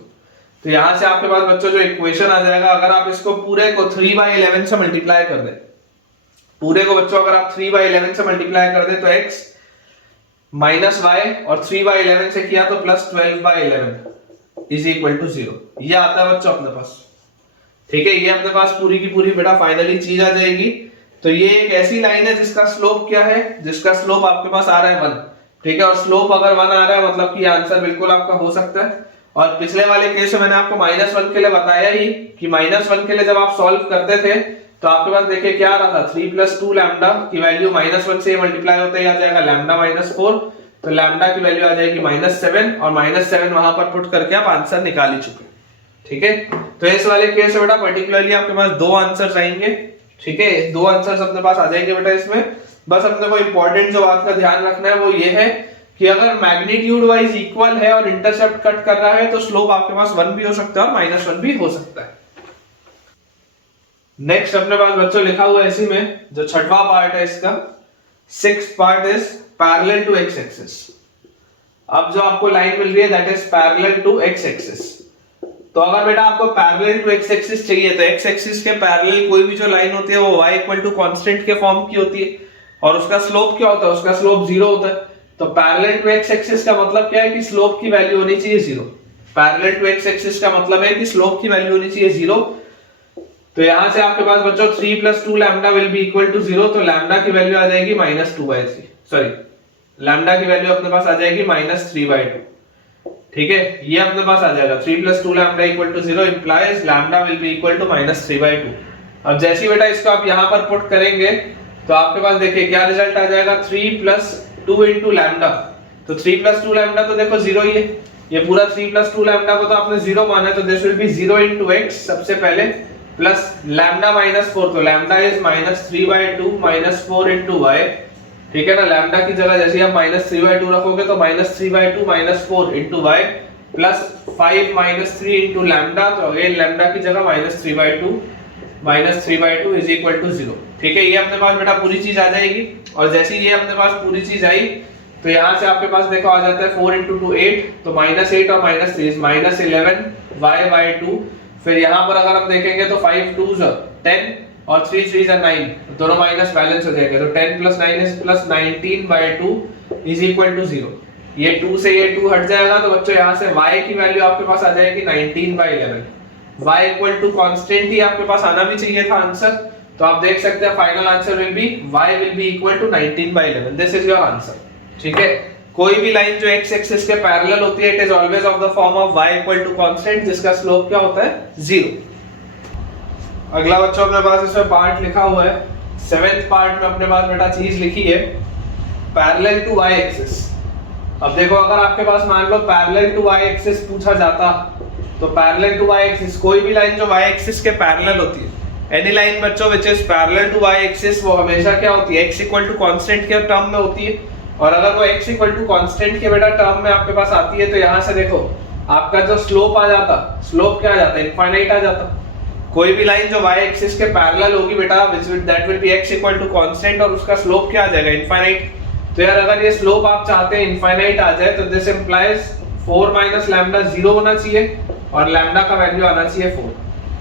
तो यहां से आपके पास बच्चों जो इक्वेशन आ जाएगा, अगर आप इसको पूरे को 3/11 से मल्टीप्लाई कर दें, पूरे को बच्चों अगर आप 3/11 से मल्टीप्लाई कर दें तो x माइनस y, और 3/11 से किया तो प्लस 12/11 इज इक्वल टू 0। ये आता है बच्चों अपने पास, ठीक है। ये अपने पास पूरी की पूरी बेटा फाइनली चीज आ जाएगी। तो ये एक ऐसी लाइन है जिसका स्लोप क्या है, जिसका स्लोप आपके पास आ रहा है 1, ठीक है। और स्लोप अगर 1 आ रहा है मतलब कि आंसर बिल्कुल आपका हो सकता है। और पिछले वाले केस में मैंने आपको -1 के लिए बताया ही कि -1 के लिए जब आप सॉल्व करते थे तो आपके पास देखिए क्या आ रहा था, 3 + 2 लैम्डा की वैल्यू -1 से मल्टीप्लाई होते ही आ जाएगा लैम्डा -4, तो लैम्डा की वैल्यू आ जाएगी -7, और -7 वहां पर पुट करके आप आंसर निकाल ही चुके, ठीक है। तो इस वाले केस में बेटा पर्टिकुलरली आपके पास 2 आंसर्स आएंगे, ठीक है। 2 आंसर्स अपने पास आ जाएंगे बेटा इसमें। बस अपने को इंपॉर्टेंट जो बात का ध्यान रखना है वो ये है कि अगर मैग्नीट्यूड वाइज इक्वल है और इंटरसेप्ट कट कर रहा है तो स्लोप आपके पास 1 भी हो सकता है और -1 भी हो सकता है। नेक्स्ट अपने पास बच्चों लिखा हुआ है इसी में जो छठवां पार्ट है इसका, 6th part is parallel to x axis. अब जो आपको लाइन मिल रही है that is parallel to x axis. तो अगर बेटा आपको पैरेलल टू x एक्सिस चाहिए तो x एक्सिस के पैरेलल कोई भी जो लाइन होती है वो y इक्वल टू कांस्टेंट के फॉर्म की होती है, और उसका स्लोप क्या होता है, उसका स्लोप 0 होता है। तो पैरेलल टू x एक्सिस का मतलब क्या है कि स्लोप की वैल्यू होनी चाहिए 0। पैरेलल टू x एक्सिस का मतलब है कि स्लोप की वैल्यू होनी चाहिए 0। तो यहां से आपके पास बच्चों 3 + 2 lambda will be equal to 0, तो लैम्डा की वैल्यू आ जाएगी -2/3, सॉरी लैम्डा की वैल्यू अपने पास आ जाएगी -3/2, ठीक है। ये अपने पास आ जाएगा 3 + 2 lambda equal to 0 implies lambda will be equal to -3/2। अब जैसे ही बेटा इसको आप यहां पर पुट करेंगे तो आपके पास देखिए क्या रिजल्ट आ जाएगा, 3 + 2 * लैम्डा। तो 3 + 2 लैम्डा तो देखो 0 ही है, ये पूरा 3 + 2 लैम्डा को तो आपने 0 माना है, तो दिस विल बी 0 * x सबसे पहले, प्लस लैम्डा -4, तो लैम्डा इज -3/2 -4 * y, ठीक है ना। लैम्डा की जगह जैसे आप -3/2 रखोगे तो -3/2 -4 * y प्लस 5 -3 * लैम्डा, तो अगेन लैम्डा की जगह -3/2 इज इक्वल टू 0, ठीक है। ये अपने पास बेटा पूरी चीज आ जाएगी। और जैसे ही ये अपने पास पूरी चीज आई तो यहाँ से आपके पास देखो आ जाता है 4 * 2 8, तो -8 और -3 -11y/2। फिर यहाँ पर अगर हम देखेंगे तो 5 2s 10 और 3 3s 9, दोनों माइनस बैलेंस हो जाएंगे, तो 10 + 9 इज +19/2 इज इक्वल टू 0। ये 2 से ये 2 हट जाएगा, तो बच्चों यहाँ से y की वैल्यू आपके पास आ जाएगी 19/11। y इक्वल टू कांस्टेंट ही आपके पास आना भी चाहिए था आंसर, तो आप देख सकते हैं final answer will be y will be equal to 19/11। This is your answer, ठीक है। कोई भी लाइन जो x एक्सिस के पैरेलल होती है it is always of the form of y equal to constant, जिसका स्लोप क्या होता है 0। अगला बच्चों अपने पास इसमें पार्ट लिखा हुआ है, 7th पार्ट में अपने पास बेटा चीज लिखी है पैरेलल टू y एक्सिस। अब देखो अगर आपके पास मान लो पैरेलल टू y एक्सिस पूछा जाता, तो पैरेलल टू y एक्सिस कोई भी लाइन जो y एक्सिस के पैरेलल होती है, एनी लाइन बच्चों which is parallel to y axis, वो हमेशा क्या होती है x इक्वल टू कांस्टेंट के टर्म में होती है। और अगर वो x इक्वल टू कांस्टेंट के बेटा टर्म में आपके पास आती है तो यहाँ से देखो आपका जो स्लोप आ जाता, स्लोप क्या आ जाता है, इनफाइनाइट आ जाता। कोई भी लाइन जो y एक्सिस के पैरेलल होगी बेटा that will be x equal to constant, और उसका स्लोप क्या आ जाएगा इनफाइनाइट। तो यार अगर ये स्लोप आप चाहते हैं इनफाइनाइट आ जाए तो दिस इंप्लाइज 4 - लैम्डा 0 होना चाहिए और लैम्डा का वैल्यू आना चाहिए 4।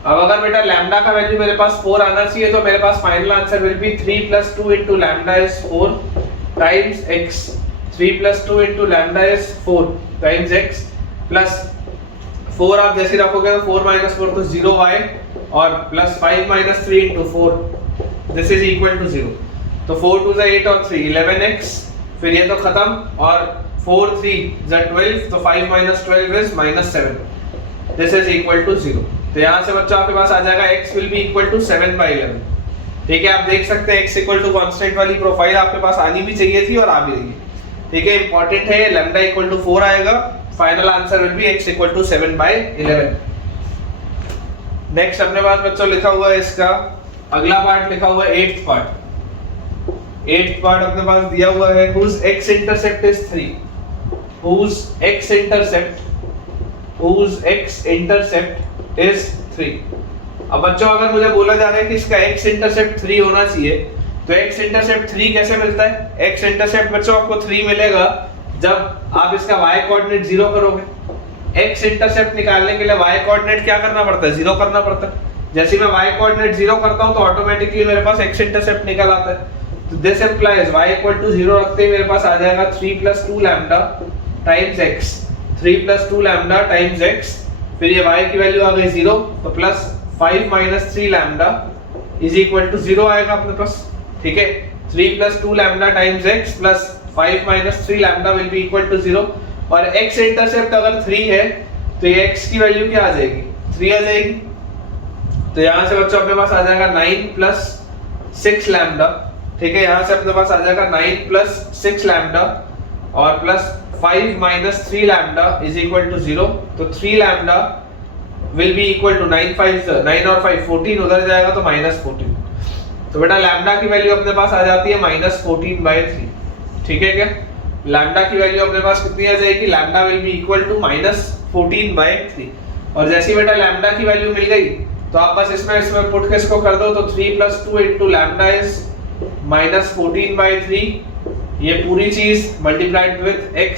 अब अगर बेटा लैम्डा का वैल्यू मेरे पास 4 आना चाहिए तो मेरे पास final answer will be 3 + 2 * lambda is 4 times x। 3 + 2 * lambda is 4 times x plus 4 आप जैसे रखोगे तो 4 - 4 तो 0y, और plus 5 - 3 * 4 this is equal to 0। तो 4 2 8 और 3 11x, फिर ये तो खत्म, और 4 3 12, तो 5 - 12 is -7 this is equal to 0। तो यहाँ से बच्चों आपके पास आ जाएगा x will be equal to 7/11, ठीक है। आप देख सकते हैं x इक्वल टू कांस्टेंट वाली प्रोफाइल आपके पास आनी भी चाहिए थी और आ भी रही है, ठीक है। इंपॉर्टेंट है लैम्डा इक्वल टू 4 आएगा, final answer will be x equal to 7/11। Next अपने पास बच्चों लिखा हुआ है इसका अगला पार्ट लिखा हुआ है 8th पार्ट। 8th पार्ट अपने पास दिया हुआ है whose x intercept is 3, whose x intercept whose x intercept is 3। अब बच्चों अगर मुझे बोला जा रहा है कि इसका x इंटरसेप्ट 3 होना चाहिए, तो x इंटरसेप्ट 3 कैसे मिलता है? x इंटरसेप्ट बच्चों आपको 3 मिलेगा जब आप इसका y कोऑर्डिनेट 0 करोगे। x इंटरसेप्ट निकालने के लिए y कोऑर्डिनेट क्या करना पड़ता है? 0 करना पड़ता है। जैसे मैं y कोऑर्डिनेट 0 करता हूं तो ऑटोमेटिकली मेरे पास x इंटरसेप्ट निकल आता है। तो this implies y equal to 0 रखते ही मेरे पास आ जाएगा 3 + 2 lambda times x, 3 + 2 lambda times x, फिर ये y की वैल्यू आ गई 0, तो plus 5 - 3 lambda is equal to 0 आएगा अपने पास। ठीक है, 3 + 2 lambda times x plus 5 - 3 lambda will be equal to 0। और x इंटरसेप्ट अगर 3 है तो ये x की वैल्यू क्या आ जाएगी? 3 आ जाएगी। तो यहां से बच्चों अपने पास आ जाएगा 9 + 6 लैम्डा। ठीक है, यहां से अपने पास आ जाएगा 9 + 6 लैम्डा और plus 5 - 3 lambda is equal to 0। तो 3 lambda will be equal to 9 और 5 14, उधर जाएगा तो -14। तो बेटा लैम्डा की वैल्यू अपने पास आ जाती है -14/3। ठीक है क्या? लैम्डा की वैल्यू अपने पास कितनी आ जाएगी? Lambda will be equal to -14/3। और जैसे ही बेटा लैम्डा की वैल्यू मिल गई तो आप बस इसमें पुट के इसको कर दो, तो 3 + 2 * लैम्डा इज -14/3। ये पूरी चीज multiplied with x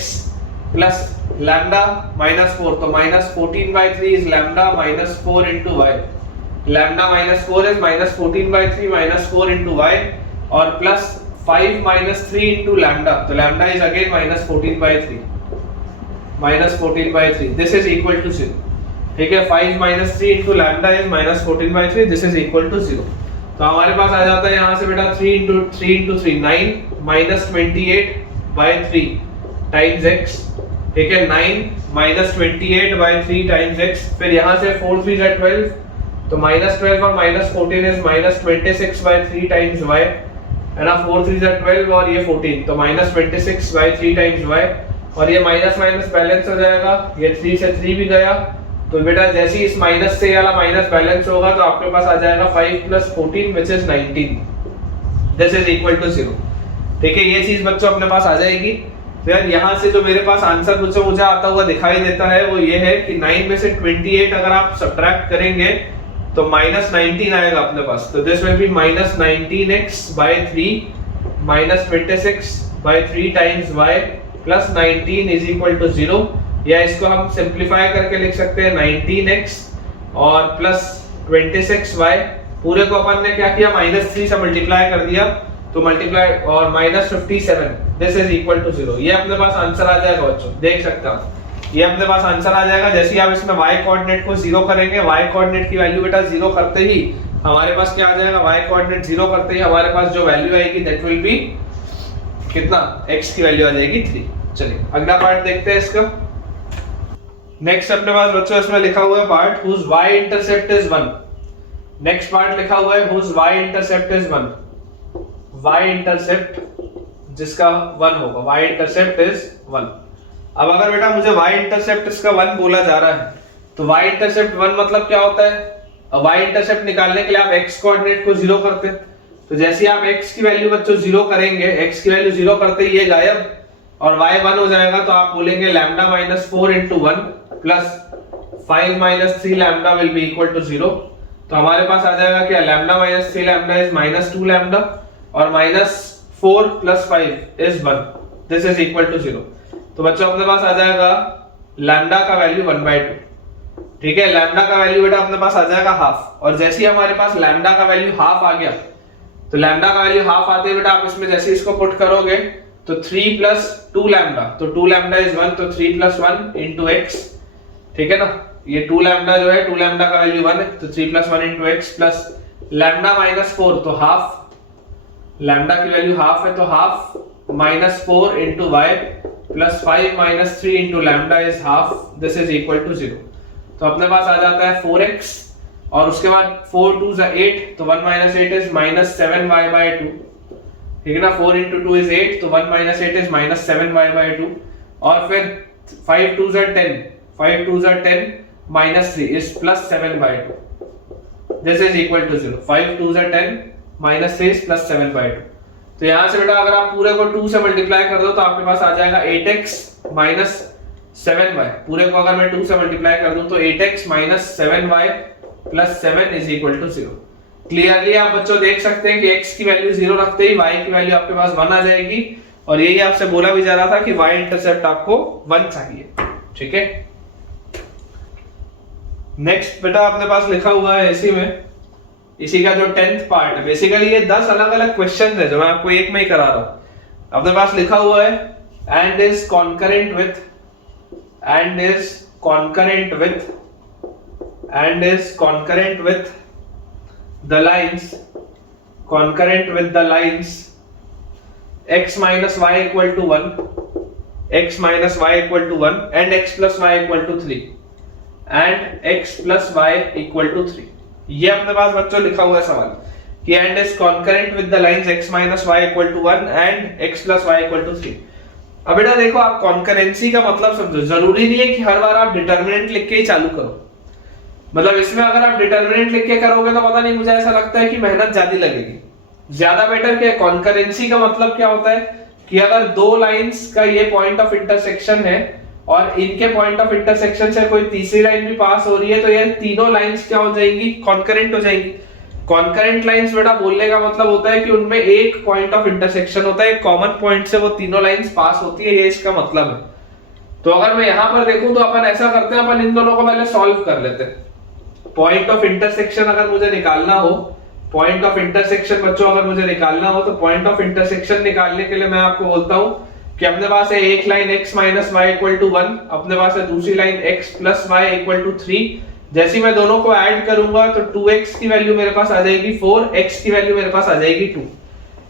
plus lambda -4, तो -14/3 is lambda -4 * y। Lambda -4 is -14/3 -4 * y और प्लस 5 - 3 * लैम्डा, तो lambda is again -14/3 -14/3। This is equal to 0। ठीक है, 5 - 3 * lambda is -14/3, this is equal to 0। तो हमारे पास आ जाता है यहां से बेटा 3 * 3 9 -28/3 टाइम्स x। ठीक है, 9 - 28/3 टाइम्स x। फिर यहां से 4 3 = 12, तो -12 और -14 इज -26/3 टाइम्स y, है ना। 4 3 = 12 और ये 14, तो -26/3 टाइम्स y। और ये माइनस माइनस बैलेंस हो जाएगा, ये 3 से 3 भी गया। तो बेटा जैसे ही इस माइनस से वाला माइनस बैलेंस होगा तो आपके पास आ जाएगा 5 + 14 which is 19। This is equal to 0। ठीक है, ये चीज बच्चों अपने पास आ जाएगी। फिर यहाँ से जो मेरे पास आंसर बच्चों मुझे आता हुआ दिखाई देता है वो ये है कि 9 में से 28 अगर आप सब्ट्रैक्ट करेंगे तो -19 आएगा अपने पास। तो this will be -19x/3 -26/3 times y plus 19 is equal to 0। या इसको हम सिंप्लीफाई करके लिख सकते हैं 19x और प्लस 26y। पूरे को अपन ने क्या किया? -3 से मल्टीप्लाई कर दिया, तो मल्टीप्लाई और -57, दिस इज इक्वल टू 0। ये अपने पास आंसर आ जाएगा बच्चों, देख सकते हैं ये अपने पास आंसर आ जाएगा। जैसे ही आप इसमें y कोऑर्डिनेट को 0 करेंगे, y कोऑर्डिनेट की वैल्यू बेटा 0 करते ही हमारे पास क्या आ जाएगा? y कोऑर्डिनेट 0 करते ही हमारे पास जो वैल्यू आएगी दैट विल बी कितना? x की वैल्यू आ जाएगी 3। चलिए अगला पार्ट देखते हैं इसका। नेक्स्ट अपने पास बच्चों इसमें लिखा हुआ है part whose y intercept is 1। Next part लिखा हुआ है whose y intercept is 1। y intercept जिसका 1 होगा, y इंटरसेप्ट इज 1। अब अगर बेटा मुझे y इंटरसेप्ट इसका 1 बोला जा रहा है तो y इंटरसेप्ट 1 मतलब क्या होता है? y इंटरसेप्ट निकालने के लिए आप x कोऑर्डिनेट को 0 करते हैं। तो जैसे आप x की वैल्यू बच्चों 0 करेंगे, x की वैल्यू 0 करते ही ये गायब और y 1 हो जाएगा, तो आप बोलेंगे lambda -4 * 1 plus 5 - 3 lambda will be equal to 0। तो हमारे पास आ जाएगा क्या? लैम्डा -3 लैम्डा इज -2 लैम्डा और -4 + 5 is 1, this is equal to 0। तो बच्चों अपने पास आ जाएगा लैम्डा का वैल्यू 1/2। ठीक है, लैम्डा का वैल्यू बेटा अपने पास आ जाएगा हाफ। और जैसे ही हमारे पास लैम्डा का वैल्यू हाफ आ गया, तो लैम्डा का वैल्यू हाफ आते ही बेटा आप इसमें जैसे इसको पुट करोगे तो 3 + 2 लैम्डा, तो 2 लैम्डा इज 1, तो 3 + 1 * x। ठीक है ना, ये 2 लैम्डा जो है 2 लैम्डा का वैल्यू 1 है, तो 3 + 1 * x प्लस लैम्डा -4, तो हाफ, लैम्डा की वैल्यू हाफ है तो half -4 * y plus 5 - 3 * lambda is half, this is equal to 0। तो अपने पास आ जाता है 4x और उसके बाद 4 2 = 8, तो 1 - 8 इज -7y/2। ठीक है ना, 4 * 2 इज 8, तो 1 - 8 इज -7y/2 और फिर 5 2 = 10, 5 2 = 10 -3 is +7/2, this is equal to 0। 5 2 = 10 -3 is +7/2। तो यहां से बेटा अगर आप पूरे को 2 से मल्टीप्लाई कर दो तो आपके पास आ जाएगा 8x 7y, पूरे को अगर मैं 2 से मल्टीप्लाई कर दूं तो 8x minus 7y plus 7 is equal to 0। Clearly आप बच्चों देख सकते हैं कि x की वैल्यू 0 रखते ही y की वैल्यू आपके पास 1 आ जाएगी, और यही आपसे बोला भी जा रहा था कि y इंटरसेप्ट आपको 1 चाहिए। ठीक है, नेक्स्ट बेटा अपने पास लिखा हुआ है इसी का जो 10th पार्ट है। बेसिकली ये 10 अलग अलग क्वेश्चन है जो मैं आपको एक में ही करा रहा हूं। अपने पास लिखा हुआ है and is concurrent with the lines x minus y equal to 1 and x plus y equal to 3 and x plus y equal to 3। ये अपने पास बच्चों लिखा हुआ है सवाल कि and is concurrent with the lines x minus y equal to 1 and x plus y equal to 3। अब बेटा देखो, आप कॉन्करेंसी का मतलब समझो, जरूरी नहीं है कि हर बार आप डिटरमिनेंट लिख के ही चालू करो। मतलब इसमें अगर आप डिटरमिनेंट लिख के करोगे तो पता नहीं, मुझे ऐसा लगता है कि मेहनत ज्यादा लगेगी। ज्यादा बेटर क्या है, कॉन्करेंसी का मतलब क्या होता है कि अगर दो लाइंस का ये पॉइंट ऑफ इंटरसेक्शन है और इनके पॉइंट ऑफ इंटरसेक्शन से कोई तीसरी लाइन भी पास हो रही है, तो ये तीनों लाइंस क्या हो जाएंगी, कॉन्करेंट हो जाएंगी। कॉन्करेंट लाइंस बेटा बोलने का मतलब होता है कि उनमें एक पॉइंट ऑफ इंटरसेक्शन होता है, एक कॉमन पॉइंट से वो तीनों लाइंस पास होती है, ये इसका मतलब है। तो अगर मैं यहां पर देखूं तो अपन ऐसा करते हैं, अपन इन दोनों को पहले सॉल्व कर लेते हैं। पॉइंट ऑफ इंटरसेक्शन अगर मुझे निकालना हो, पॉइंट ऑफ इंटरसेक्शन बच्चों अगर मुझे निकालना हो, तो पॉइंट ऑफ इंटरसेक्शन निकालने के लिए मैं आपको बोलता हूं कि अपने पास है एक line x minus y equal to 1, अपने पास है दूसरी line x plus y equal to 3। जैसे मैं दोनों को ऐड करूंगा तो 2x की वैल्यू मेरे पास आ जाएगी 4, x की वैल्यू मेरे पास आ जाएगी 2।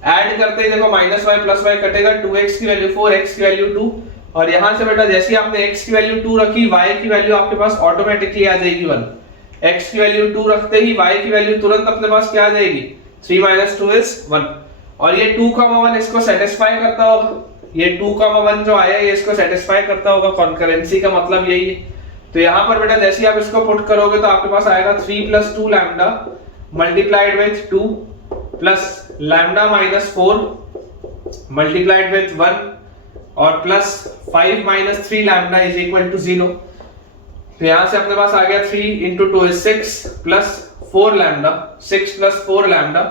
ऐड करते ही देखो माइनस वाई प्लस वाई कटेगा, 2x की वैल्यू 4, x की वैल्यू 2, और यहां से बेटा जैसे आपने x की वैल्यू 2 रखी, y की वैल्यू आपके पास ऑटोमेटिकली आ जाएगी 1। x की वैल्यू 2 रखते ही y की वैल्यू तुरंत अपने पास क्या आ जाएगी, 3 minus 2 is 1। और ये 2,1 इसको सेटिस्फाई करता होगा, ये 2,1 जो आया ये इसको सेटिस्फाई करता होगा। कॉन्करेंसी का मतलब यही है। तो यहाँ पर बेटा जैसे आप इसको पुट करोगे तो आपके पास आएगा 3 plus 2 lambda multiplied with 2 plus lambda minus 4 multiplied with 1 और plus 5 minus 3 lambda is equal to 0। तो यहाँ से अपने पास आ गया 3 into 2 is 6 plus 4 lambda, 6 plus 4 lambda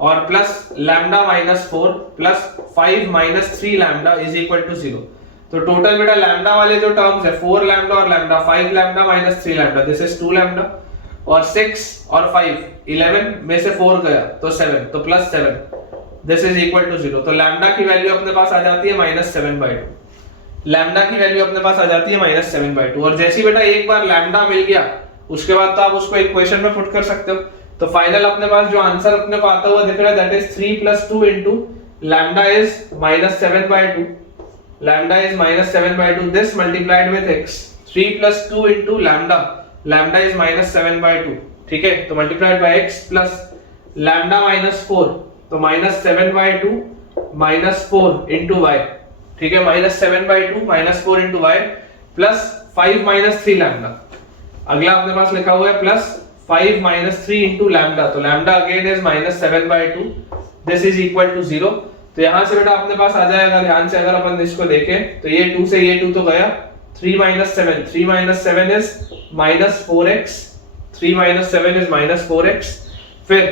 और plus lambda minus 4 plus 5 minus 3 lambda is equal to 0। तो टोटल बेटा लैम्डा वाले जो टर्म्स है 4 लैम्डा और lambda, 5 lambda minus 3 lambda, this is 2 lambda, और 6 और 5 11 में से 4 गया तो 7, तो plus 7, this is equal to 0। तो लैम्डा की वैल्यू अपने पास आ जाती है -7/2। लैम्डा की वैल्यू अपने पास आ जाती है -7/2। और जैसी बेटा एक बार लैम्डा मिल गया उसके बाद तो आप उसको इक्वेशन में पुट कर सकते हो। तो फाइनल अपने पास जो आंसर अपने को आता हुआ दिख रहा है that is 3 plus 2 into lambda is -7/2, lambda is -7/2, this multiplied with x, 3 plus 2 into lambda is -7/2, ठीक है। तो multiplied by x plus lambda minus 4, तो -7/2 -4 into y, ठीक है, -7/2 -4 into y plus 5 minus 3 lambda। अगला अपने पास लिखा हुआ है प्लस 5 minus 3 into lambda, तो lambda again is -7/2, this is equal to 0। तो यहां से बेटा अपने पास आ जाएगा, ध्यान से अगर अपन इसको देखें तो ये 2 से ये 2 तो गया, 3 minus 7 is -4x, 3 minus 7 is -4x, फिर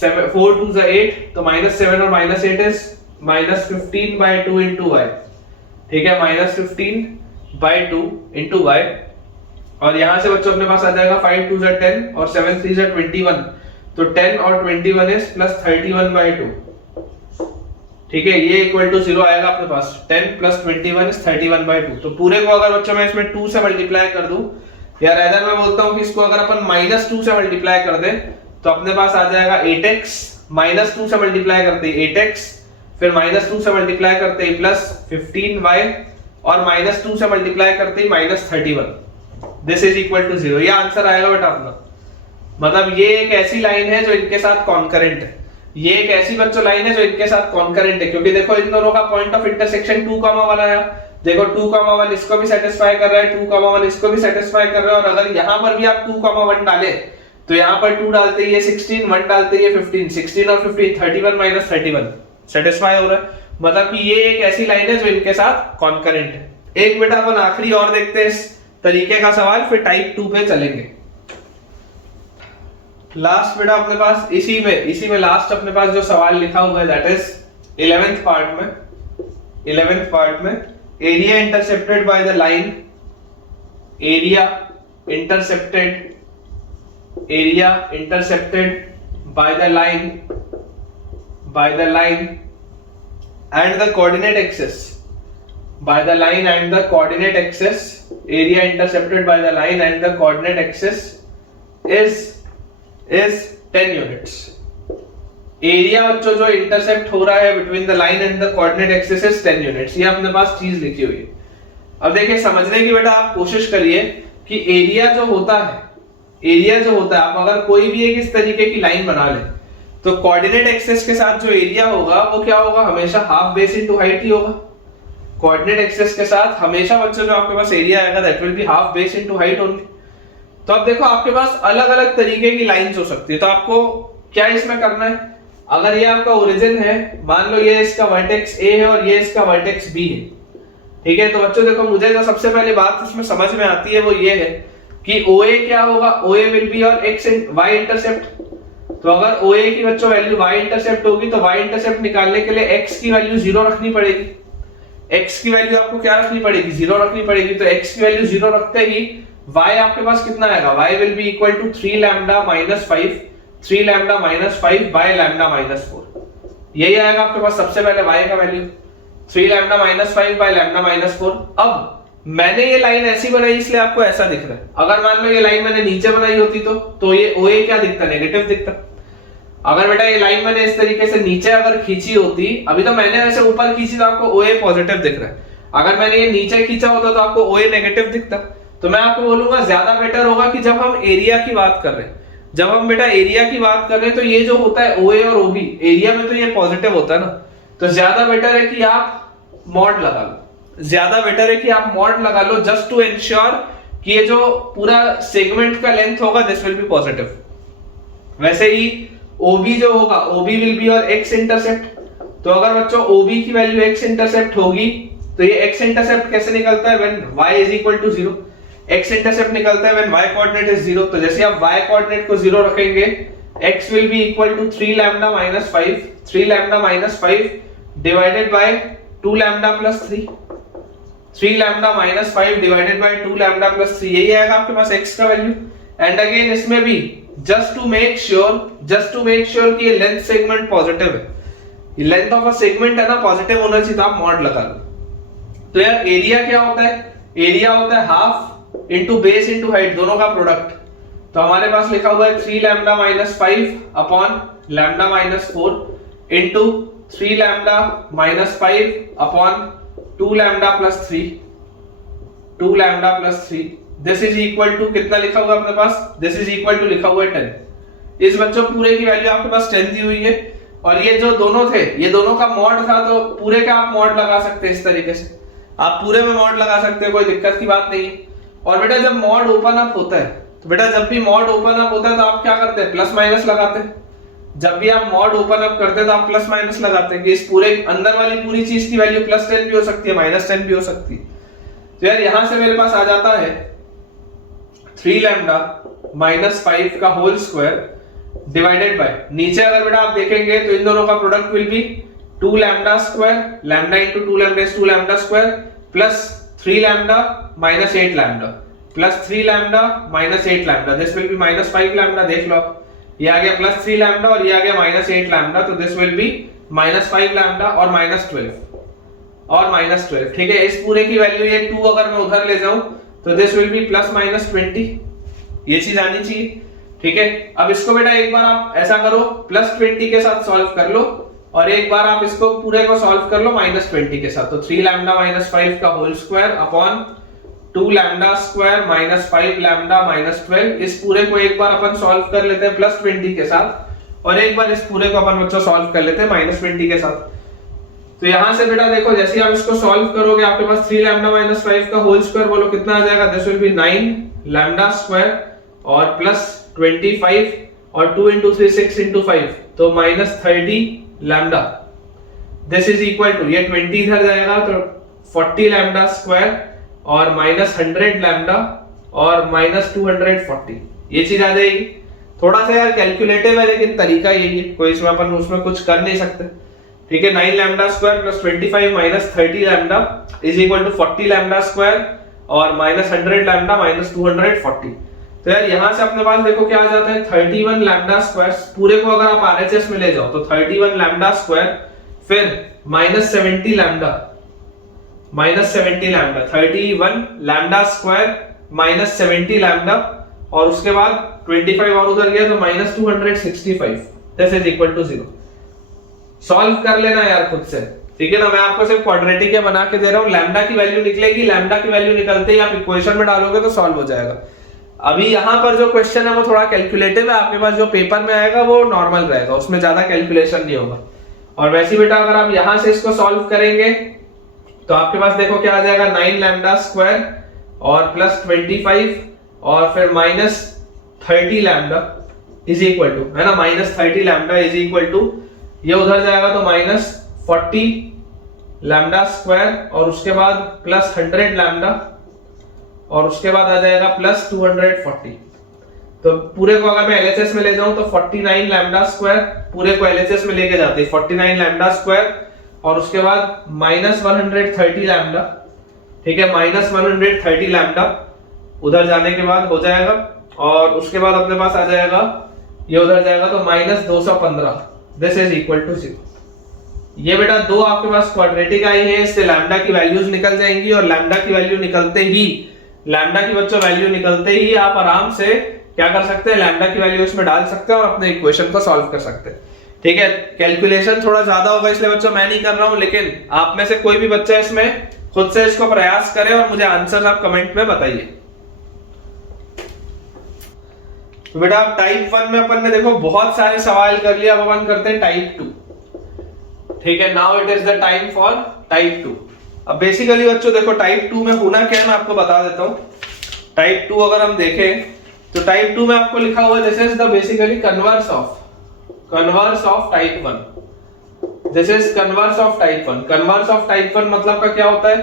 4 2s are 8, तो -7 और -8 is -15/2 into y, ठीक है, -15/2 into y। और यहां से बच्चों अपने पास आ जाएगा 5 2s are 10 और 7 3s are 21, तो 10 और 21 is +31/2, ठीक है, ये इक्वल टू 0 आएगा अपने पास। 10 plus 21 is 31/2। तो पूरे को अगर बच्चों मैं इसमें 2 से मल्टीप्लाई कर दूं, या रादर मैं बोलता हूं कि इसको अगर अपन -2 से मल्टीप्लाई कर दें तो अपने पास आ जाएगा 8x, -2 से मल्टीप्लाई करते ही 8x, फिर -2 से मल्टीप्लाई करते ही +15y और -2 से मल्टीप्लाई करते ही -31, दिस इज इक्वल टू 0। ये आंसर आएगा बेटा अपना। मतलब ये एक ऐसी लाइन है जो इनके साथ कॉन्करेंट है, ये एक ऐसी बच्चों लाइन है जो इनके साथ कॉन्करेंट है, क्योंकि देखो इन दोनों का पॉइंट ऑफ इंटरसेक्शन 2,1 आया, देखो 2,1 इसको भी सेटिस्फाई कर रहा है, 2,1 इसको भी सेटिस्फाई कर रहा है। और अगर यहां पर भी आप 2,1 डाले तो यहां पर 2 डालते ही ये 16, 1 डालते ही ये 15, 16 और 15 31 - 31 सेटिस्फाई हो रहा है। मतलब कि ये एक ऐसी लाइन है जो इनके साथ कॉन्करेंट है। एक बेटा अपन आखिरी और देखते हैं इस तरीके का सवाल, फिर टाइप 2 पे चलेंगे। लास्ट बेटा अपने पास इसी में लास्ट अपने पास जो सवाल लिखा हुआ है दैट इज 11th पार्ट में area intercepted by the line, area intercepted by the line and the coordinate axis, area intercepted by the line and the coordinate axis is 10 units. Area बच्चों जो intercept हो रहा है between the line and the coordinate axis is 10 units. ये अपने पास चीज लिखी हुई है। अब देखिए समझने की बेटा आप कोशिश करिए कि एरिया जो होता है आप अगर कोई भी एक इस तरीके की लाइन बना ले तो कोऑर्डिनेट एक्सिस के साथ जो एरिया होगा वो क्या होगा, हमेशा हाफ बेस इनटू हाइट ही होगा। कोऑर्डिनेट एक्सिस के साथ हमेशा बच्चों जो आपके पास एरिया आएगा that will be half base into height only. तो अब देखो आपके पास अलग अलग तरीके की लाइंस हो सकती है, तो आपको क्या इसमें करना है, अगर ये आपका ओरिजिन है, मान लो ये इसका वर्टेक्स ए है और ये इसका वर्टेक्स बी है, ठीक है। तो बच्चों देखो मुझे जो सबसे पहले बात इसमें समझ में आती है वो ये है कि OA क्या होगा, OA विल बी और x एंड y इंटरसेप्ट। तो अगर OA की बच्चों वैल्यू y इंटरसेप्ट होगी तो y इंटरसेप्ट निकालने के लिए x की वैल्यू 0 रखनी पड़ेगी। x की वैल्यू आपको क्या रखनी पड़ेगी, 0 रखनी पड़ेगी। तो x की वैल्यू 0 रखते ही y आपके पास कितना आएगा, y will be equal to 3 lambda minus 5 by lambda minus 4। यही आएगा आपके पास सबसे पहले y का value 3 lambda minus 5 by lambda minus 4। अब मैंने ये लाइन ऐसी बनाई इसलिए आपको ऐसा दिख रहा है। अगर मान लो ये लाइन मैंने नीचे बनाई होती तो ये OA क्या दिखता, नेगेटिव दिखता। अगर बेटा ये लाइन मैंने इस तरीके से नीचे अगर खींची होती, अभी तो मैंने ऐसे ऊपर खींची तो आपको OA पॉजिटिव दिख रहा है, अगर मैंने ये नीचे खींचा होता तो आपको OA नेगेटिव दिखता। तो मैं आपको बोलूंगा ज्यादा बेटर होगा कि जब हम एरिया की बात कर रहे हैं, तो ये जो होता है OA और OB, एरिया में तो ये पॉजिटिव होता है ना, तो ज्यादा बेटर है कि आप मॉड लगा लो जस्ट टू इंश्योर कि ये जो पूरा सेगमेंट का लेंथ होगा दिस विल बी पॉजिटिव। वैसे ही OB जो होगा, OB विल बी और x इंटरसेप्ट। तो अगर बच्चों OB की वैल्यू x इंटरसेप्ट होगी तो ये x इंटरसेप्ट कैसे निकलता है, when y is equal to 0। x intercept निकलता है व्हेन y कोऑर्डिनेट इज 0। तो जैसे आप y कोऑर्डिनेट को 0 रखेंगे x will be equal to 3 lambda minus 5 divided by 2 lambda plus 3। 3 lambda minus 5 divided by 2 lambda plus 3, यही आएगा आपके पास x का वैल्यू। एंड अगेन इसमें भी जस्ट टू मेक श्योर कि ये लेंथ सेगमेंट पॉजिटिव है, ये लेंथ ऑफ अ सेगमेंट है ना पॉजिटिव होना चाहिए, तो आप मॉड लगा लो। तो यार एरिया क्या होता है, एरिया होता है half into base into height, दोनों का प्रोडक्ट। तो हमारे पास लिखा हुआ है 3 lambda minus 5 upon lambda minus 4 into 3 lambda minus 5 upon 2 lambda plus 3 this is equal to कितना लिखा हुआ अपने पास, दिस इज इक्वल टू लिखा हुआ है 10। इस बच्चों पूरे की वैल्यू आपके पास 10 दी हुई है, और ये जो दोनों थे ये दोनों का मॉड था, तो पूरे का आप मॉड लगा सकते हैं। इस तरीके से आप पूरे में मॉड लगा सकते हैं, कोई दिक्कत की बात नहीं है। और बेटा जब मॉड ओपन अप होता है तो आप क्या करते हैं, प्लस माइनस लगाते हैं। जब भी आप मॉड ओपन अप करते हैं तो आप प्लस माइनस लगाते हैं कि इस पूरे अंदर वाली पूरी चीज की वैल्यू प्लस 10 भी हो सकती है, माइनस 10 भी हो सकती है। तो यार यहां से मेरे पास आ जाता है 3 लैम्डा माइनस 5 का होल स्क्वायर डिवाइडेड बाय, नीचे अगर बेटा आप देखेंगे तो इन दोनों का product will be 2 lambda square, lambda into 2 lambda is 2 lambda square plus 3 lambda minus 8 lambda plus 3 lambda minus 8 lambda, this will B minus 5 lambda. देख लो ये आ गया प्लस 3 लैम्डा और ये आ गया माइनस 8 लैम्डा, तो this will B minus 5 lambda और minus 12, ठीक है। इस पूरे की वैल्यू ये 2 अगर मैं उधर ले जाऊं तो this will B plus minus 20, ये चीज आनी चाहिए, ठीक है। अब इसको बेटा एक बार आप ऐसा करो, प्लस 20 के साथ सॉल्व कर लो, और एक बार आप इसको पूरे को सॉल्व कर लो माइनस 20 के साथ। तो 3 लैम्डा माइनस 5 का whole square upon 2 lambda square minus 5 lambda minus 12, इस पूरे को एक बार अपन सॉल्व कर लेते हैं प्लस 20 के साथ, और एक बार इस पूरे को अपन बच्चों सॉल्व कर लेते हैं माइनस 20 के साथ। तो यहां से बेटा देखो जैसे आप इसको सॉल्व करोगे आपके पास 3 लैम्डा माइनस 5 का होल स्क्वायर बोलो कितना आ जाएगा, this will be 9 lambda square और प्लस 25 और 2 into 3 6 into 5, तो minus 30 lambda. This is equal to, ये 20 इधर जाएगा तो 40 लैम्डा स्क्वायर और माइनस 100 लैम्डा और माइनस 240, ये चीज आ जाएगी। थोड़ा सा यार कैलकुलेटिव है लेकिन तरीका यही है, कोई इसमें अपन उसमें कुछ कर नहीं सकते। ठीक है, 9 lambda square plus 25 minus 30 lambda is equal to 40 lambda square और माइनस 100 लैम्डा माइनस 240। तो यार यहां से अपने पास देखो क्या आ जाता है 31 लैम्डा स्क्वायर, पूरे को अगर आप आरएचएस में ले जाओ तो 31 लैम्डा स्क्वायर फिर minus 70 lambda 31 lambda square minus 70 lambda और उसके बाद 25 और उधर गया तो minus 265, this is equal to 0। Solve कर लेना यार खुद से, ठीक है ना। मैं आपको सिर्फ क्वाड्रेटिक बना के दे रहा हूं, लैम्डा की वैल्यू निकलेगी, लैम्डा की वैल्यू निकलते ही आप इक्वेशन में डालोगे तो सॉल्व हो जाएगा। अभी यहां पर जो क्वेश्चन है वो थोड़ा कैलकुलेटिव है, आपके पास जो पेपर में आएगा वो नॉर्मल रहेगा, उसमें ज्यादा कैलकुलेशन नहीं होगा। और वैसे बेटा अगर आप यहां से इसको सॉल्व करेंगे तो आपके पास देखो क्या आ जाएगा 9 लैम्डा स्क्वायर और प्लस 25 और फिर minus 30 lambda is equal to, है ना, minus 30 lambda is equal to, ये उधर जाएगा तो माइनस 40 लैम्डा स्क्वायर और उसके बाद प्लस 100 लैम्डा और उसके बाद आ जाएगा प्लस 240। तो पूरे को अगर मैं एलएचएस में ले जाऊं तो 49 लैम्डा स्क्वायर, पूरे को एलएचएस में लेके जाते हैं 49 लैम्डा स्क्वायर और उसके बाद माइनस 130 लैम्डा, ठीक है, माइनस 130 लैम्डा उधर जाने के बाद हो जाएगा और उसके बाद अपने पास आ जाएगा ये उधर जाएगा तो minus 215, this is equal to 0। ये बेटा दो आपके पास क्वाड्रेटिक आई है, इससे लैम्डा की वैल्यूज निकल जाएंगी और लैम्डा की वैल्यू निकलते ही, लैम्डा की बच्चों वैल्यू निकलते ही आप आराम से क्या कर सकते हैं, लैम्डा की वैल्यू इसमें डाल सकते हैं और अपने इक्वेशन को सॉल्व कर सकते हैं। ठीक है, कैलकुलेशन थोड़ा ज्यादा होगा इसलिए बच्चों मैं नहीं कर रहा हूं, लेकिन आप में से कोई भी बच्चा इसमें खुद से इसको प्रयास करे और मुझे आंसर आप कमेंट में बताइए। तो बेटा आप टाइप 1 में अपन ने देखो बहुत सारे सवाल कर लिया, अब अपन करते हैं टाइप 2। ठीक है, now it is the time for type 2। अब बेसिकली बच्चों देखो टाइप 2 में होना क्या है मैं आपको बता देता हूं। टाइप 2 अगर हम देखें तो टाइप 2 में आपको लिखा हुआ है this is the basically converse of type 1। This is converse of type 1। Converse of type 1 मतलब का क्या होता है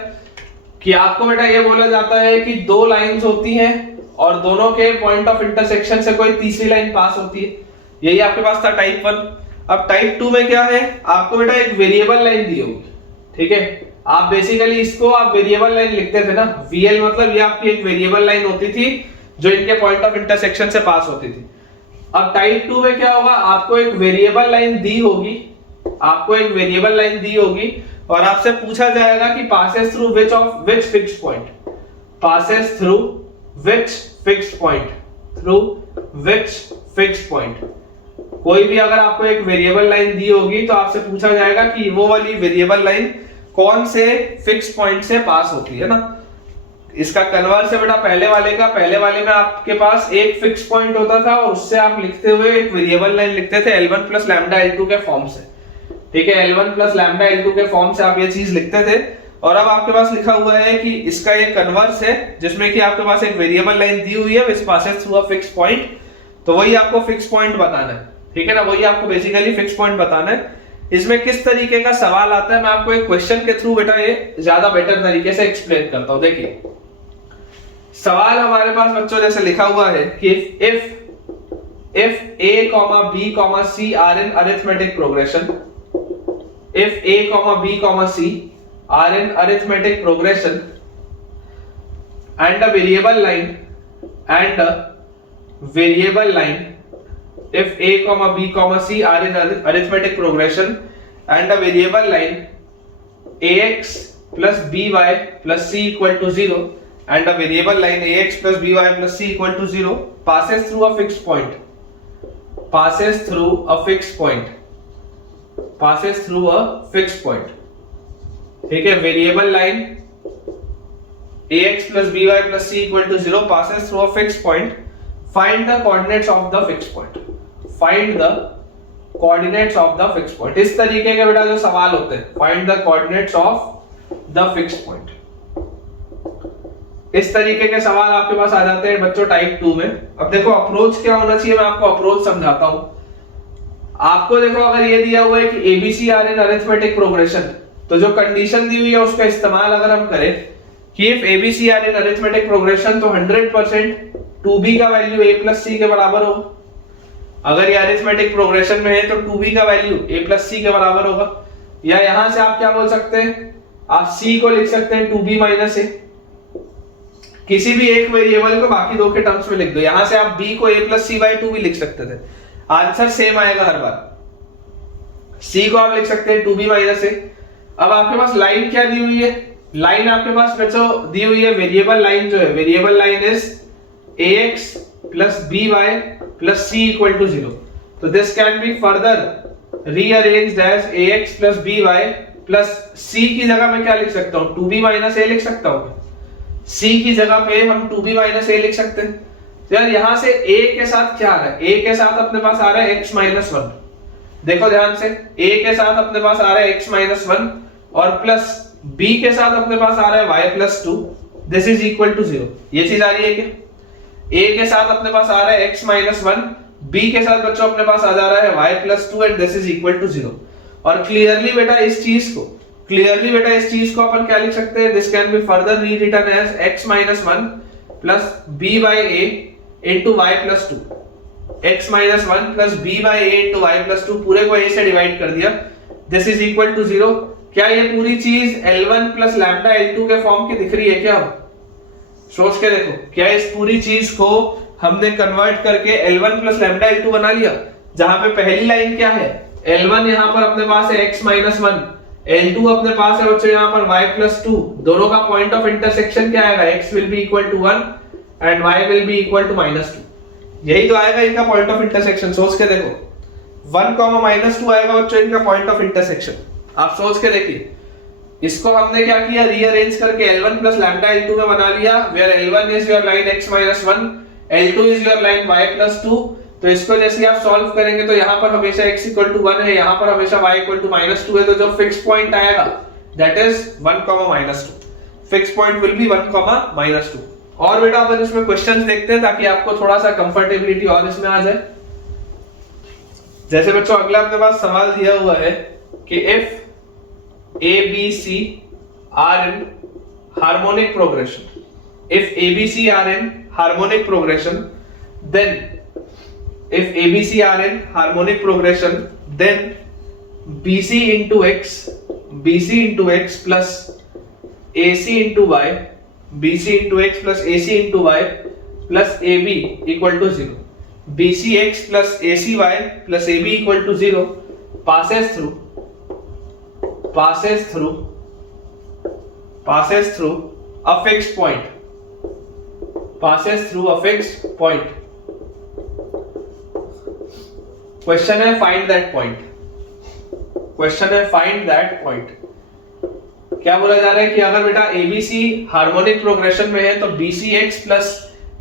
कि आपको बेटा ये बोला जाता है कि दो लाइंस होती हैं और दोनों के पॉइंट ऑफ इंटरसेक्शन से कोई तीसरी लाइन पास होती है, यही आपके पास था टाइप 1। अब टाइप 2 में क्या है, आपको बेटा एक वेरिएबल लाइन दी होगी, ठीक है, आप बेसिकली इसको आप वेरिएबल लाइन लिखते थे ना, वीएल मतलब ये आपकी एक वेरिएबल लाइन होती थी जो इनके पॉइंट ऑफ इंटरसेक्शन से पास होती थी। अब टाइप 2 में क्या होगा, आपको एक वेरिएबल लाइन दी होगी, आपको एक वेरिएबल लाइन दी होगी और आपसे पूछा जाएगा कि passes through which fixed point, passes through which fixed point, through which fixed point. कोई भी अगर आपको एक वेरिएबल लाइन दी होगी तो आपसे पूछा जाएगा कि वो वाली वेरिएबल लाइन कौन से फिक्स पॉइंट से पास होती है ना। इसका कन्वर्स है बेटा पहले वाले का, पहले वाले में आपके पास एक फिक्स पॉइंट होता था और उससे आप लिखते हुए एक वेरिएबल लाइन लिखते थे L1 प्लस लैम्डा L2 के फॉर्म से, ठीक है, L1 प्लस लैम्डा L2 के फॉर्म से आप ये चीज लिखते थे। और अब आपके पास लिखा हुआ है कि इसका ये कन्वर्स है जिसमें कि आपके पास एक वेरिएबल लाइन दी हुई है विच passes through a fix point, तो वही आपको फिक्स पॉइंट बताना है, ठीक है ना, वही आपको बेसिकली फिक्स पॉइंट बताना है। इसमें किस तरीके का सवाल आता है मैं आपको एक क्वेश्चन के थ्रू बेटा ये ज्यादा बेटर तरीके से एक्सप्लेन करता हूं। देखिए सवाल हमारे पास बच्चों जैसे लिखा हुआ है कि if a, b, c are in arithmetic progression, if a, b, c are in arithmetic progression and a variable line if a, b, c are in arithmetic progression and a variable line ax plus by plus c equal to 0 and a variable line ax plus by plus c equal to 0 passes through a fixed point, passes through a fixed point, passes through a fixed point, ठीक है, variable line ax plus by plus c equal to 0 passes through a fixed point, find the coordinates of the fixed point, find the coordinates of the fixed point। इस तरीके के बेटा जो सवाल होते हैं find the coordinates of the fixed point, इस तरीके के सवाल आपके पास आ जाते हैं बच्चों टाइप 2 में। अब देखो अप्रोच क्या होना चाहिए, मैं आपको अप्रोच समझाता हूं। आपको देखो अगर ये दिया हुआ है कि ABC are in arithmetic progression तो जो कंडीशन दी हुई है उसका इस्तेमाल अगर हम करें कि if ABC are in arithmetic progression, तो 100% 2b का वैल्यू a प्लस सी के बराबर होगा। अगर ये अरिथमेटिक प्रोग्रेशन में है तो 2b का वैल्यू a प्लस सी के बराबर होगा। या यहां से आप क्या बोल सकते हैं, आप c को लिख सकते हैं 2b माइनस a, किसी भी एक वेरिएबल को बाकी दो के टर्म्स में लिख दो। यहां से आप b को a प्लस सी बाई 2 भी लिख सकते थे, आंसर सेम आएगा हर बार। c को आप लिख सकते हैं 2b माइनस a। अब आपके पास लाइन क्या दी हुई है, लाइन आपके पास बच्चों दी हुई है वेरिएबल लाइन, जो है variable line is ax plus by plus c equal to 0। तो this can be further rearranged as ax plus by plus c की जगह मैं क्या लिख सकता हूं, 2b माइनस a लिख सकता हूं। c की जगह पे हम 2b माइनस a लिख सकते हैं। तो यार यहां से a के साथ क्या आ रहा है, a के साथ अपने पास आ रहा है x माइनस 1। देखो ध्यान से, a के साथ अपने पास आ रहा है x माइनस 1 और प्लस b के साथ अपने पास आ रहा है y plus 2, this is equal to 0। ये चीज आ रही है क्या, a के साथ अपने पास आ रहा है x माइनस 1, b के साथ बच्चों अपने पास आ जा रहा है y plus 2 and this is equal to 0। और क्लियरली बेटा इस चीज को अपन क्या लिख सकते हैं, this can be further rewritten as x minus 1 plus b by a into y plus 2। x minus 1 plus b by a into y plus 2, पूरे को a से डिवाइड कर दिया, दिस इज इक्वल टू 0। क्या ये पूरी चीज L1 प्लस लैम्डा L2 के फॉर्म की दिख रही है क्या, सोच के देखो, क्या इस पूरी चीज को हमने कन्वर्ट करके L1 प्लस लैम्डा L2 बना लिया, जहां पे पहली लाइन क्या है, L1 यहां पर अपने पास है x माइनस 1, L2 अपने पास है बच्चों यहां पर y प्लस 2, दोनों का पॉइंट ऑफ इंटरसेक्शन क्या आएगा, x will be equal to 1 एंड y will be equal to minus 2। यही तो आएगा इनका पॉइंट ऑफ इंटरसेक्शन, सोच के देखो 1, माइनस 2 आएगा बच्चों इनका पॉइंट ऑफ इंटरसेक्शन। आप सोच के देखिए, इसको हमने क्या किया, रीअरेंज करके L1 प्लस लैम्डा L2 में बना लिया, where L1 is your line x minus 1, L2 is your line y plus 2। तो इसको जैसे आप सॉल्व करेंगे तो यहाँ पर हमेशा x इक्वल टू 1 है, यहाँ पर हमेशा y इक्वल टू माइनस 2 है, तो जो फिक्स पॉइंट आएगा that is 1, minus 2। Fix point will be 1, minus 2। और बेटा अपन इसमें क्वेश्चंस देखते हैं ताकि आपको थोड़ा सा कंफर्टेबिलिटी और इसमें आ जाए। जैसे बच्चों अगला अपने पास सवाल दिया हुआ है कि if ABC are in harmonic progression, if ABC are in harmonic progression, then if ABC are in harmonic progression, then BC into x plus AC into y, BC into x plus AC into y plus AB equal to 0, BCx plus ACy plus AB equal to 0 passes through a fixed point, question है find that point. क्या बोला जा रहा है कि अगर बेटा ABC harmonic progression में है तो BCx plus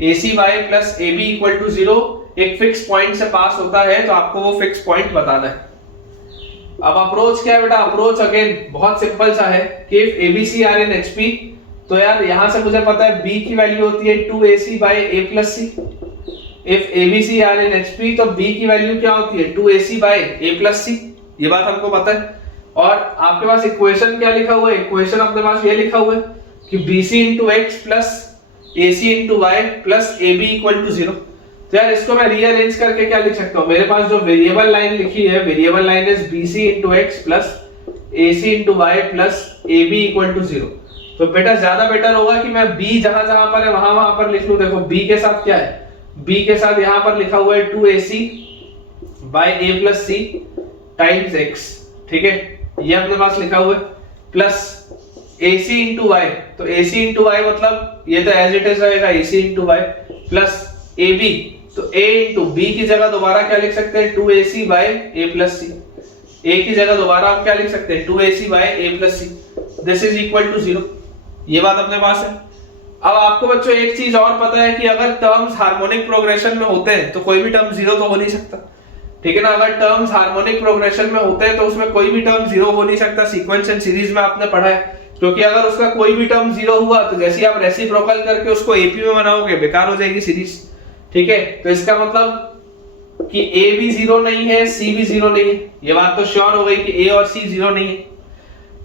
ACy plus AB equal to 0 एक फिक्स पॉइंट से पास होता है, तो आपको वो फिक्स पॉइंट बताना है। अब अप्रोच क्या है बेटा, अप्रोच अगेन बहुत सिंपल सा है कि if ABC are in HP, तो यार यहां से मुझे पता है B की वैल्यू होती है 2AC by A plus C। If ABC are in HP तो B की वैल्यू क्या होती है 2AC by A plus C, ये बात हमको पता है। और आपके पास इक्वेशन क्या लिखा हुआ है, इक्वेशन अपने पास ये लिखा हुआ है कि BC into x plus AC into y plus AB equal to 0। तो यार इसको मैं रीअरेंज करके क्या लिख सकता हूँ, मेरे पास जो वेरिएबल लाइन लिखी है, variable line is BC into x plus AC into y plus AB equal to 0। तो बेटा ज्यादा बेटर होगा कि मैं B जहां जहां पर है वहां पर लिख लूं। देखो B के साथ क्या है, B के साथ यहां पर लिखा हुआ है 2AC by A plus C times x, ठीक है, ये अपने पास लिखा हुआ है, प्लस AC इंटू वाई, तो AC इंटू वाई मतलब ये तो एज इट इज रहेगा AC into y plus AB, तो A इंटू B की जगह दोबारा क्या लिख सकते हैं 2AC by A plus C, A की जगह दोबारा आप क्या लिख सकते हैं 2AC by A plus C, this is equal to 0। ये बात अपने पास है। अब आपको बच्चों एक चीज और पता है कि अगर टर्म्स हार्मोनिक प्रोग्रेशन में होते हैं तो कोई भी टर्म 0 तो हो नहीं सकता, ठीक है ना। अगर टर्म्स हार्मोनिक प्रोग्रेशन में होते हैं तो उसमें कोई भी टर्म 0 हो नहीं सकता, सीक्वेंस एंड सीरीज में आपने पढ़ा है। क्योंकि अगर उसका कोई भी टर्म 0 हुआ तो जैसे आप रेसिप्रोकल करके उसको AP में बनाओगे बेकार हो जाएगी सीरीज, ठीक है। तो इसका मतलब कि A भी 0 नहीं है, C भी 0 नहीं है, ये बात तो श्योर हो गई कि A और C 0 नहीं है।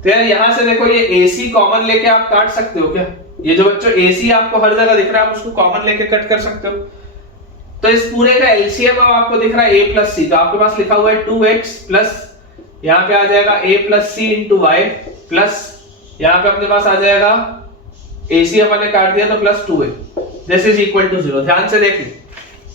तो यार यहाँ से देखो ये AC कॉमन लेके आप काट सकते हो क्या? ये जो बच्चों AC आपको हर जगह दिख रहा है, आप उसको कॉमन लेके कट कर सकते हो। तो इस पूरे का एलसीएम अब आपको दिख रहा है a प्लस सी, तो आपके पास लिखा हुआ है 2x प्लस यहाँ पे आ जाएगा a plus c into y plus यहाँ पे अपने पास आ जाएगा AC अपन ने काट दिया तो plus 2a, this is equal to 0। ध्यान से देख लो,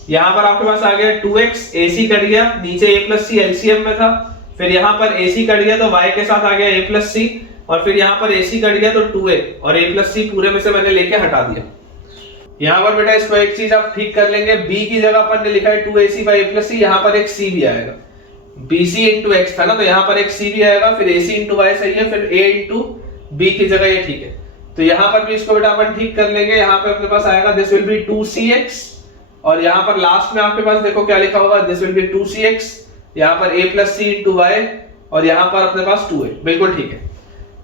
यहाँ पर आपके पास आ गया 2x, AC कट गया, नीचे a प्लस सी एलसीएम में था, फिर यहाँ पर AC कट गया तो y के साथ आ गया a प्लस सी, और फिर यहाँ पर AC कट गया तो 2a और a प्लस सी पूरे में से मैंने लेके हटा दिया। यहाँ पर बेटा इसको एक चीज आप ठीक कर लेंगे, b की जगह अपन ने लिखा है 2ac बाई a प्लस सी, यहाँ पर एक c भी आएगा, bc इंटू x था ना, तो यहाँ पर एक c भी आएगा, फिर ac इंटू y सही है, फिर a इंटू b की जगह ये ठीक है। तो यहाँ पर भी इसको बेटा अपन ठीक कर लेंगे, यहाँ पे अपने पास आएगा दिस विल बी 2cx, और यहाँ पर लास्ट में आपके पास देखो क्या लिखा होगा, दिस विल बी 2cx, यहाँ पर a plus c into y, और यहाँ पर अपने पास 2a, बिल्कुल ठीक है।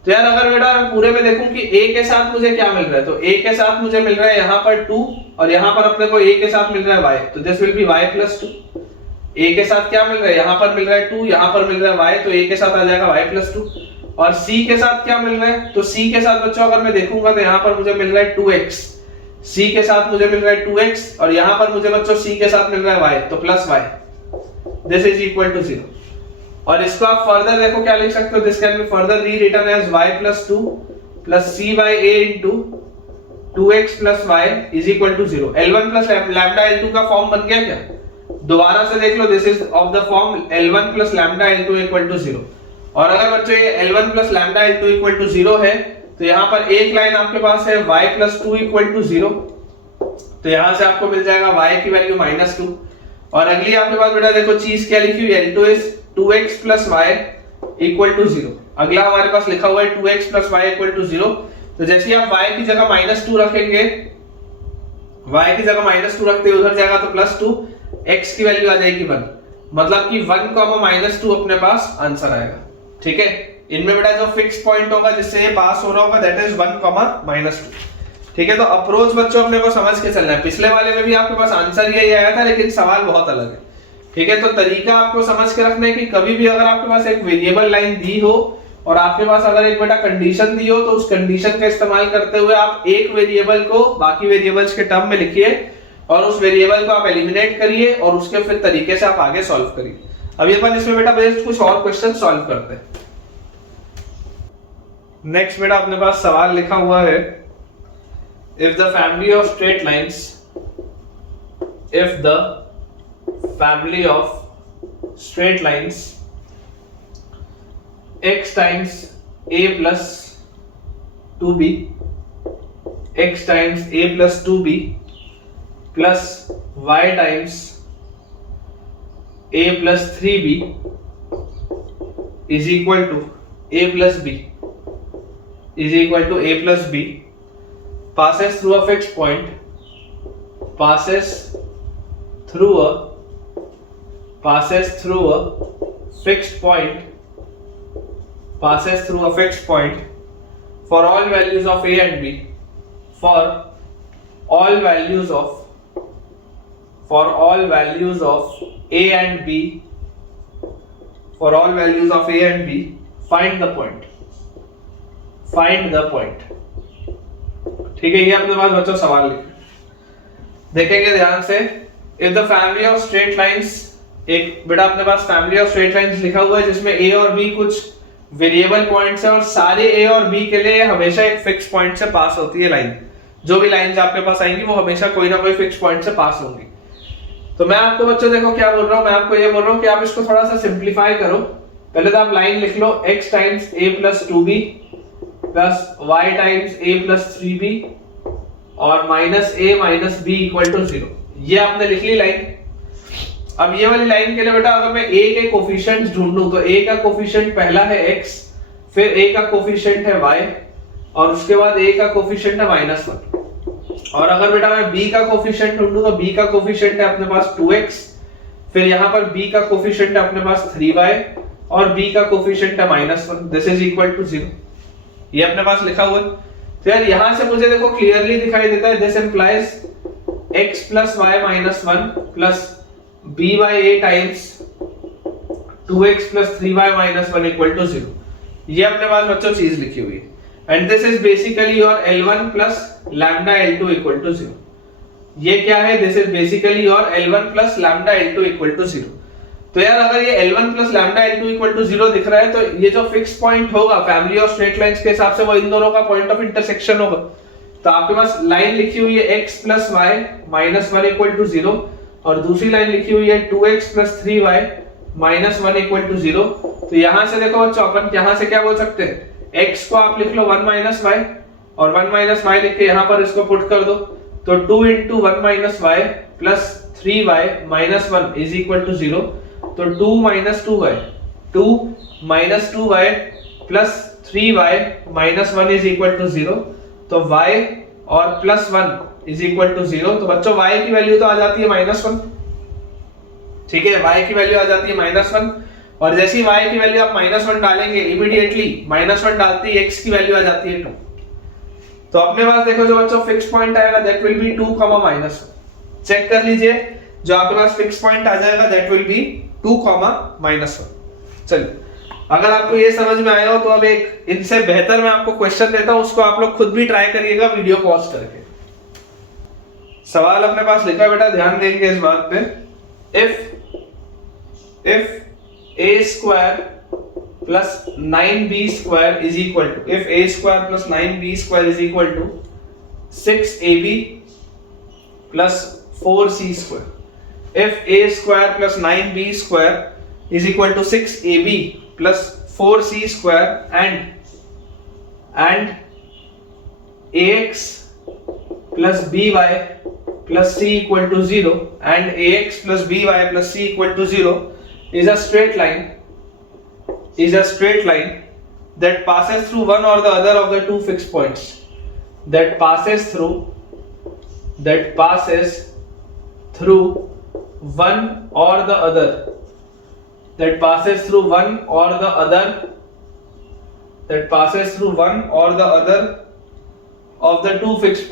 तो यार अगर बेटा मैं पूरे में देखूं कि a के साथ मुझे क्या मिल रहा है, तो a के साथ मुझे मिल रहा है यहाँ पर 2, और यहाँ पर अपने को a के साथ मिल रहा है y, तो this will be y plus 2। a के साथ क्या मिल रहा है, यहाँ पर मिल रहा है 2, यहाँ पर मिल रहा है y, तो a के साथ आ जाएगा y प्लस 2। और c के साथ क्या मिल रहा है, तो c के साथ बच्चों अगर मैं देखूंगा तो यहाँ पर मुझे मिल रहा है 2x, c के साथ मुझे मिल रहा है 2x, और यहाँ पर मुझे बच्चों c के साथ मिल रहा है y, तो plus y, this is equal to 0। और इसको आप फर्दर देखो क्या लिख सकते हो, this can be further rewritten as y plus 2 plus c by a into 2x plus y is equal to 0। L1 plus lambda L2 का फॉर्म बन गया क्या? दोबारा से देख लो, this is of the form L1 plus lambda L2 equal to 0। और अगर बच्चों ये L1 plus lambda L2 equal to 0 है, तो यहाँ पर एक लाइन आपके पास है y प्लस 2 इक्वल टू 0, तो यहाँ से आपको मिल जाएगा y की वैल्यू माइनस 2। और अगली आपके पास बेटा देखो चीज क्या लिखी हुई है, L2 is 2x plus y equal to 0। अगला हमारे पास लिखा हुआ है 2x plus y equal to 0, तो जैसे ही आप y की जगह माइनस 2 रखेंगे, y की जगह माइनस 2 रखते उधर जाएगा तो प्लस 2, x की वैल्यू आ जाएगी 1, मतलब कि 1 कॉमा माइनस 2 अपने पास आंसर आएगा। ठीक है, इनमें बेटा जो फिक्स पॉइंट होगा जिससे ये पास हो रहा होगा दैट इज 1 कॉमा माइनस 2। ठीक है, तो अप्रोच बच्चों अपने को समझ के चलना है। पिछले वाले में भी आपके पास आंसर यही आया था, लेकिन सवाल बहुत अलग है। ठीक है, तो तरीका आपको समझ के रखना है कि कभी भी अगर आपके पास एक वेरिएबल लाइन दी हो और आपके पास अगर एक बेटा कंडीशन दी हो, तो उस कंडीशन का इस्तेमाल करते हुए आप एक वेरिएबल को बाकी वेरिएबल्स के टर्म में लिखिए और उस वेरिएबल को आप एलिमिनेट करिए और उसके फिर तरीके से आप आगे सॉल्व करिए। अभी अपन इसमें बेटा बेस्ड कुछ और क्वेश्चन सॉल्व करते हैं। नेक्स्ट बेटा अपने पास सवाल लिखा हुआ है, if the family of straight lines, if the family of straight lines x times a plus 2b, x times a plus 2b plus y times a plus 3b is equal to a plus b is equal to a plus b passes through a fixed point, passes through a fixed point for all values of a and b, for all values of a and b, find the point। ठीक है, ये अपने पास बच्चों सवाल लिखे देखेंगे ध्यान से। If the family of straight lines, एक बेटा अपने पास फैमिली ऑफ स्ट्रेट लाइंस लिखा हुआ है जिसमें a और b कुछ वेरिएबल पॉइंट्स हैं और सारे a और b के लिए हमेशा एक फिक्स पॉइंट से पास होती है लाइन। जो भी लाइंस आपके पास आएंगी वो हमेशा कोई ना कोई फिक्स पॉइंट से पास होंगी। तो मैं आपको बच्चों देखो क्या बोल रहा हूँ, मैं आपको ये बोल रहा हूँ कि आप इसको थोड़ा सा सिंप्लीफाई करो। पहले तो आप लाइन लिख लो x times a plus 2b plus y times a plus 3b और minus a minus b equal to 0। ये आपने लिख ली लाइन। अब ये वाली लाइन के लिए बेटा अगर मैं a के कोफिशिएंट्स ढूंढूं तो a का कोफिशिएंट पहला है x, फिर a का कोफिशिएंट है y और उसके बाद a का कोफिशिएंट है -1। और अगर बेटा मैं b का कोफिशिएंट ढूंढूं तो b का कोफिशिएंट है अपने पास 2x, फिर यहाँ पर b का कोफिशिएंट है अपने पास 3y और b का कोफिशिएंट है -1, दिस इज इक्वल टू 0। ये अपने पास लिखा हुआ है। तो यार यहां से मुझे देखो क्लियरली दिखाई देता है, this implies x plus y minus 1 plus b by a times 2x plus 3y minus 1 equal to 0। ये अपने पास बच्चों चीज लिखी हुई है and this is basically your L1 plus lambda L2 equal to 0। ये क्या है? This is basically your L1 plus lambda L2 equal to 0। तो यार अगर ये L1 plus lambda L2 equal to 0 दिख रहा है तो ये जो फिक्स पॉइंट होगा फैमिली ऑफ स्ट्रेट लाइंस के हिसाब से वो इन दोनों का पॉइंट ऑफ इंटरसेक्शन होगा। तो आपके पास लाइन लिखी हुई है x plus y minus 1 equal to 0 और दूसरी लाइन लिखी हुई है 2x plus 3y minus 1 equal to 0। तो यहां से देखो बच्चों अपन यहां से क्या बोल सकते हैं? x को आप लिख लो 1 माइनस y और 1 माइनस y लिख के यहां पर इसको पुट कर दो तो 2 into 1 minus y plus 3y minus 1 is equal to 0। तो 2 minus 2y 2 minus 2y plus 3y minus 1 is equal to 0। तो y और plus 1 is equal to 0। तो बच्चों y की वैल्यू तो आ जाती है -1, ठीक है, y की वैल्यू आ जाती है -1 और जैसे ही y की वैल्यू आप -1 डालेंगे इमीडिएटली -1 डालते ही x की वैल्यू आ जाती है 2। तो अपने पास देखो जो बच्चों फिक्स पॉइंट आएगा दैट विल बी 2, -1। चेक कर लीजिए जो आपके पास फिक्स पॉइंट आ जाएगा दैट विल बी 2, -1। चलिए अगर आपको ये समझ में आया हो तो अब एक इनसे बेहतर मैं आपको क्वेश्चन देता हूं, उसको आप लोग खुद भी ट्राई करिएगा वीडियो पॉज करके। सवाल अपने पास लिखा है बेटा, ध्यान देंगे इस बात पे। If a square plus 9b square is equal to, if a square plus 9b square is equal to 6ab plus 4c square, if a square plus 9b square is equal to 6ab plus 4c square and ax plus by plus c equal to 0 and ax plus by plus c equal to 0 is a straight line that passes through one or the other of the two fixed points, that passes through one or the other of the two fixed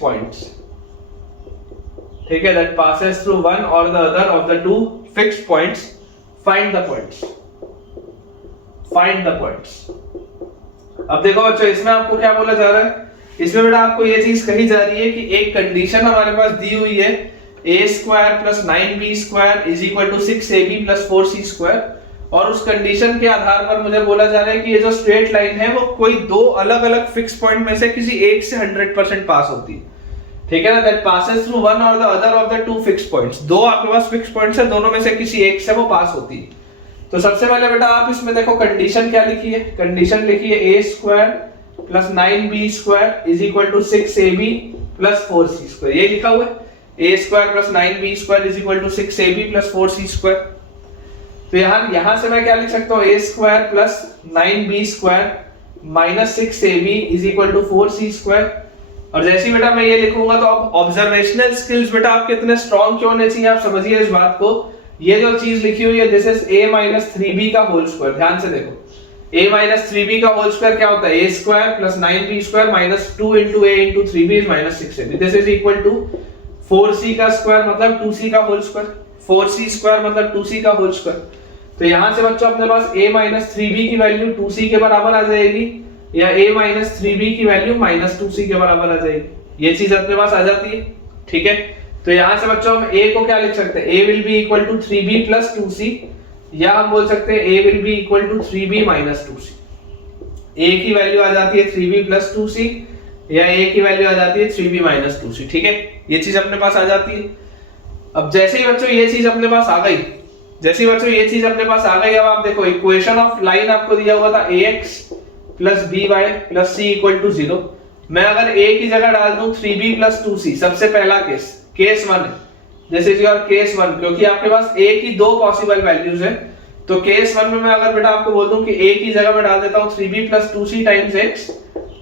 points, ठीक है, that passes through one or the other of the two fixed points, find the points। अब देखो बच्चों इसमें आपको क्या बोला जा रहा है? इसमें बेटा आपको ये चीज कही जा रही है कि एक कंडीशन हमारे पास दी हुई है a square plus 9b square is equal to 6ab plus 4c square और उस कंडीशन के आधार पर मुझे बोला जा रहा है कि ये जो स्ट्रेट लाइन है वो कोई दो अलग अलग फिक्स पॉइंट में से किसी एक से 100% पास होती है, ठीक है ना। दैट पासेस थ्रू वन और the other of the two fix points, दो आपके पास फिक्स पॉइंट्स है, दोनों में से किसी एक से वो पास होती है। तो सबसे पहले बेटा आप इसमें देखो कंडीशन क्या लिखी है? कंडीशन लिखी है a square plus 9b square is equal to 6ab plus 4c square, ये लिखा हुआ है a square plus 9b square is equal to 6ab plus 4c square. तो यहां से मैं क्या लिख सकता हूं? a square plus 9b square minus 6ab is equal to 4c square. और जैसे ही बेटा मैं ये लिखूंगा तो अब ऑब्जर्वेशनल स्किल्स बेटा आपके इतने स्ट्रांग क्यों होने चाहिए, आप समझिए इस बात को। ये जो चीज लिखी हुई है this is a minus 3b का होल स्क्वायर, ध्यान से देखो a माइनस 3b का होल स्क्वायर क्या होता है? a square plus 9b square minus 2 into a into 3b is minus 6ab, this is equal to 4c का स्क्वायर मतलब 2c का होल स्क्वायर, 4c स्क्वायर मतलब 2c का होल स्क्वायर। तो यहां से बच्चों अपने पास a माइनस 3b की वैल्यू 2c के बराबर आ जाएगी या a माइनस 3b की वैल्यू माइनस 2c के बराबर आ जाएगी, ये चीज अपने पास आ जाती है, ठीक है। तो यहां से बच्चों हम a को क्या लिख सकते हैं? a will be equal to 3b plus 2c या हम बोल सकते हैं a will be equal to 3b minus 2c। a की वैल्यू आ जाती है 3b प्लस 2c या a की वैल्यू आ जाती है 3b माइनस 2c, ठीक है, ये चीज अपने पास आ जाती है। अब जैसे ही बच्चों ये चीज अपने पास आ गई, अब आप देखो इक्वेशन ऑफ लाइन आपको दिया हुआ था ax plus by plus c equal to 0। मैं अगर a की जगह डाल दूं 3b प्लस 2c, सबसे पहला केस 1 है, दिस इज योर केस 1, क्योंकि आपके पास a की दो पॉसिबल वैल्यूज है। तो केस 1 में मैं अगर बेटा आपको बोल दूं कि a की जगह मैं डाल देता हूं 3b plus 2c times x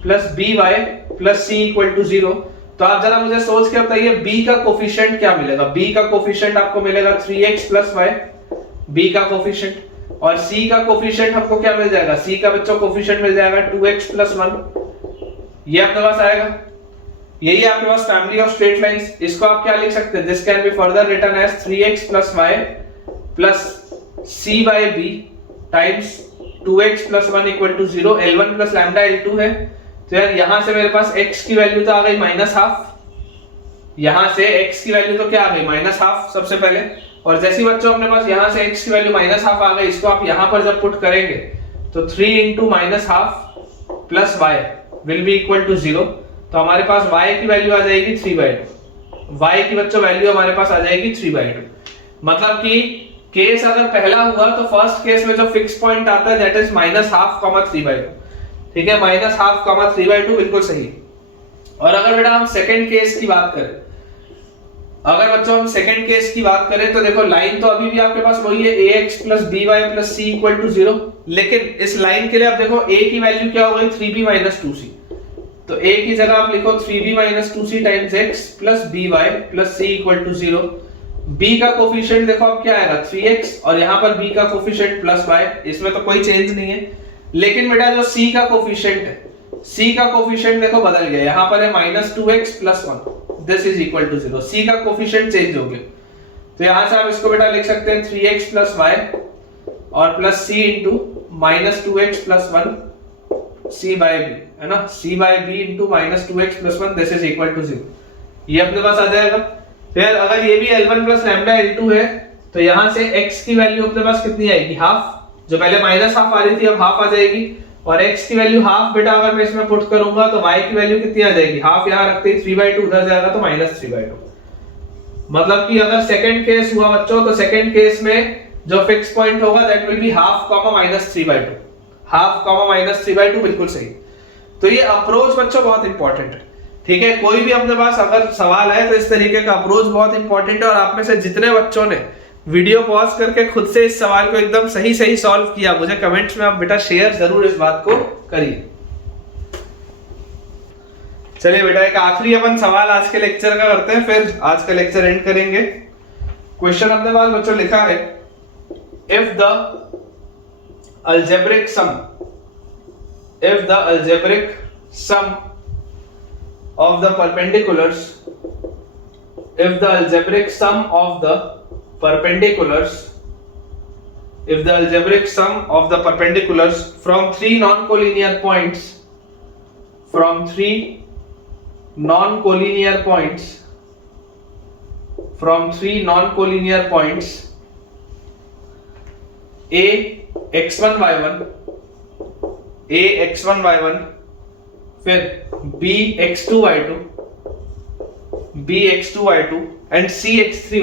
plus by plus c equal to 0, तो आप जरा मुझे सोच के बताइए b का कोफिशिएंट क्या मिलेगा? b का कोफिशिएंट आपको मिलेगा 3x प्लस y, b का कोफिशिएंट, और c का कोफिशिएंट हमको क्या मिल जाएगा? c का बच्चों कोफिशिएंट मिल जाएगा 2x प्लस 1, ये आपके पास आएगा। यही आपके पास फैमिली ऑफ स्ट्रेट लाइंस, इसको आप क्या लिख सकते हैं? This can be further written as 3x plus y plus c by b times 2x plus 1 equal to 0, L1 plus lambda L2 है। तो यार यहां से मेरे पास x की वैल्यू तो आ गई -12, यहां से x की वैल्यू तो क्या आ गई -12 सबसे पहले, और जैसे बच्चों अपने पास यहां से x की वैल्यू -12 आ गई, इसको आप यहां पर जब पुट करेंगे तो 3 into -12 plus y will be equal to 0। तो हमारे पास y की वैल्यू आ जाएगी 3/2, y की बच्चों वैल्यू हमारे पास आ जाएगी 3/2। मतलब कि केस अगर पहला हुआ तो फर्स्ट केस में जो फिक्स पॉइंट आता है दैट इज -12, 3/2, ठीक है, -12, 3/2 बिल्कुल सही। और अगर बेटा हम सेकंड केस की बात करें, अगर बच्चों हम सेकंड केस की बात करें तो देखो लाइन तो अभी भी आपके पास वही है ax plus by plus c equal to 0, लेकिन इस लाइन के लिए आप देखो a की वैल्यू क्या हो गई 3b माइनस 2c, तो a की जगह आप लिखो 3b minus 2c times x plus by plus c equal to 0। b का कोफिशिएंट देखो अब क्या आएगा 3x, और यहाँ पर b का कोफिशिएंट प्लस y, इसमें तो कोई चेंज नहीं है। लेकिन बेटा जो c का कोफिशिएंट है, c का कोफिशिएंट देखो बदल गया, यहाँ पर है -2x plus 1, this is equal to 0, c का कोफिशिएंट चेंज हो गया। तो यहां से आप इसको बेटा लिख सकते हैं 3x प्लस y और plus c into -2x plus 1 c by b, है ना, c by b into -2x plus 1 this is equal to 0, ये अपने पास आ जाएगा। फिर अगर ये भी L1 प्लस लैम्डा L2 है तो यहां से x की वैल्यू अपने पास कितनी आएगी, हाफ, जो पहले -12 आ रही थी अब हाफ आ जाएगी, और x की वैल्यू हाफ बेटा अगर मैं इसमें पुट करूंगा तो y की वैल्यू कितनी आ जाएगी, हाफ यहां रखते ही 3/2 उधर जाएगा तो -3/2। मतलब कि अगर सेकंड केस हुआ बच्चों तो सेकंड केस में जो फिक्स पॉइंट होगा that will be half comma -3/2, half comma -3/2 बिल्कुल सही। तो ये अप्रोच बच्चों बहुत इंपॉर्टेंट है, ठीक है, कोई भी अपने पास अगर सवाल है तो इस तरीके का अप्रोच बहुत इंपॉर्टेंट है। और आप में से जितने बच्चों ने वीडियो पॉज करके खुद से इस सवाल को एकदम सही सही सॉल्व किया, मुझे कमेंट्स में आप बेटा शेयर जरूर इस बात को करिए। चलिए बेटा एक आखिरी अपन सवाल आज के लेक्चर का करते हैं, फिर आज का लेक्चर एंड करेंगे। क्वेश्चन अपने पास बच्चों लिखा है, if the algebraic sum of the perpendiculars, if the algebraic sum of the perpendiculars from three non-collinear points a x1 y1 फिर b x2 y2 and c x3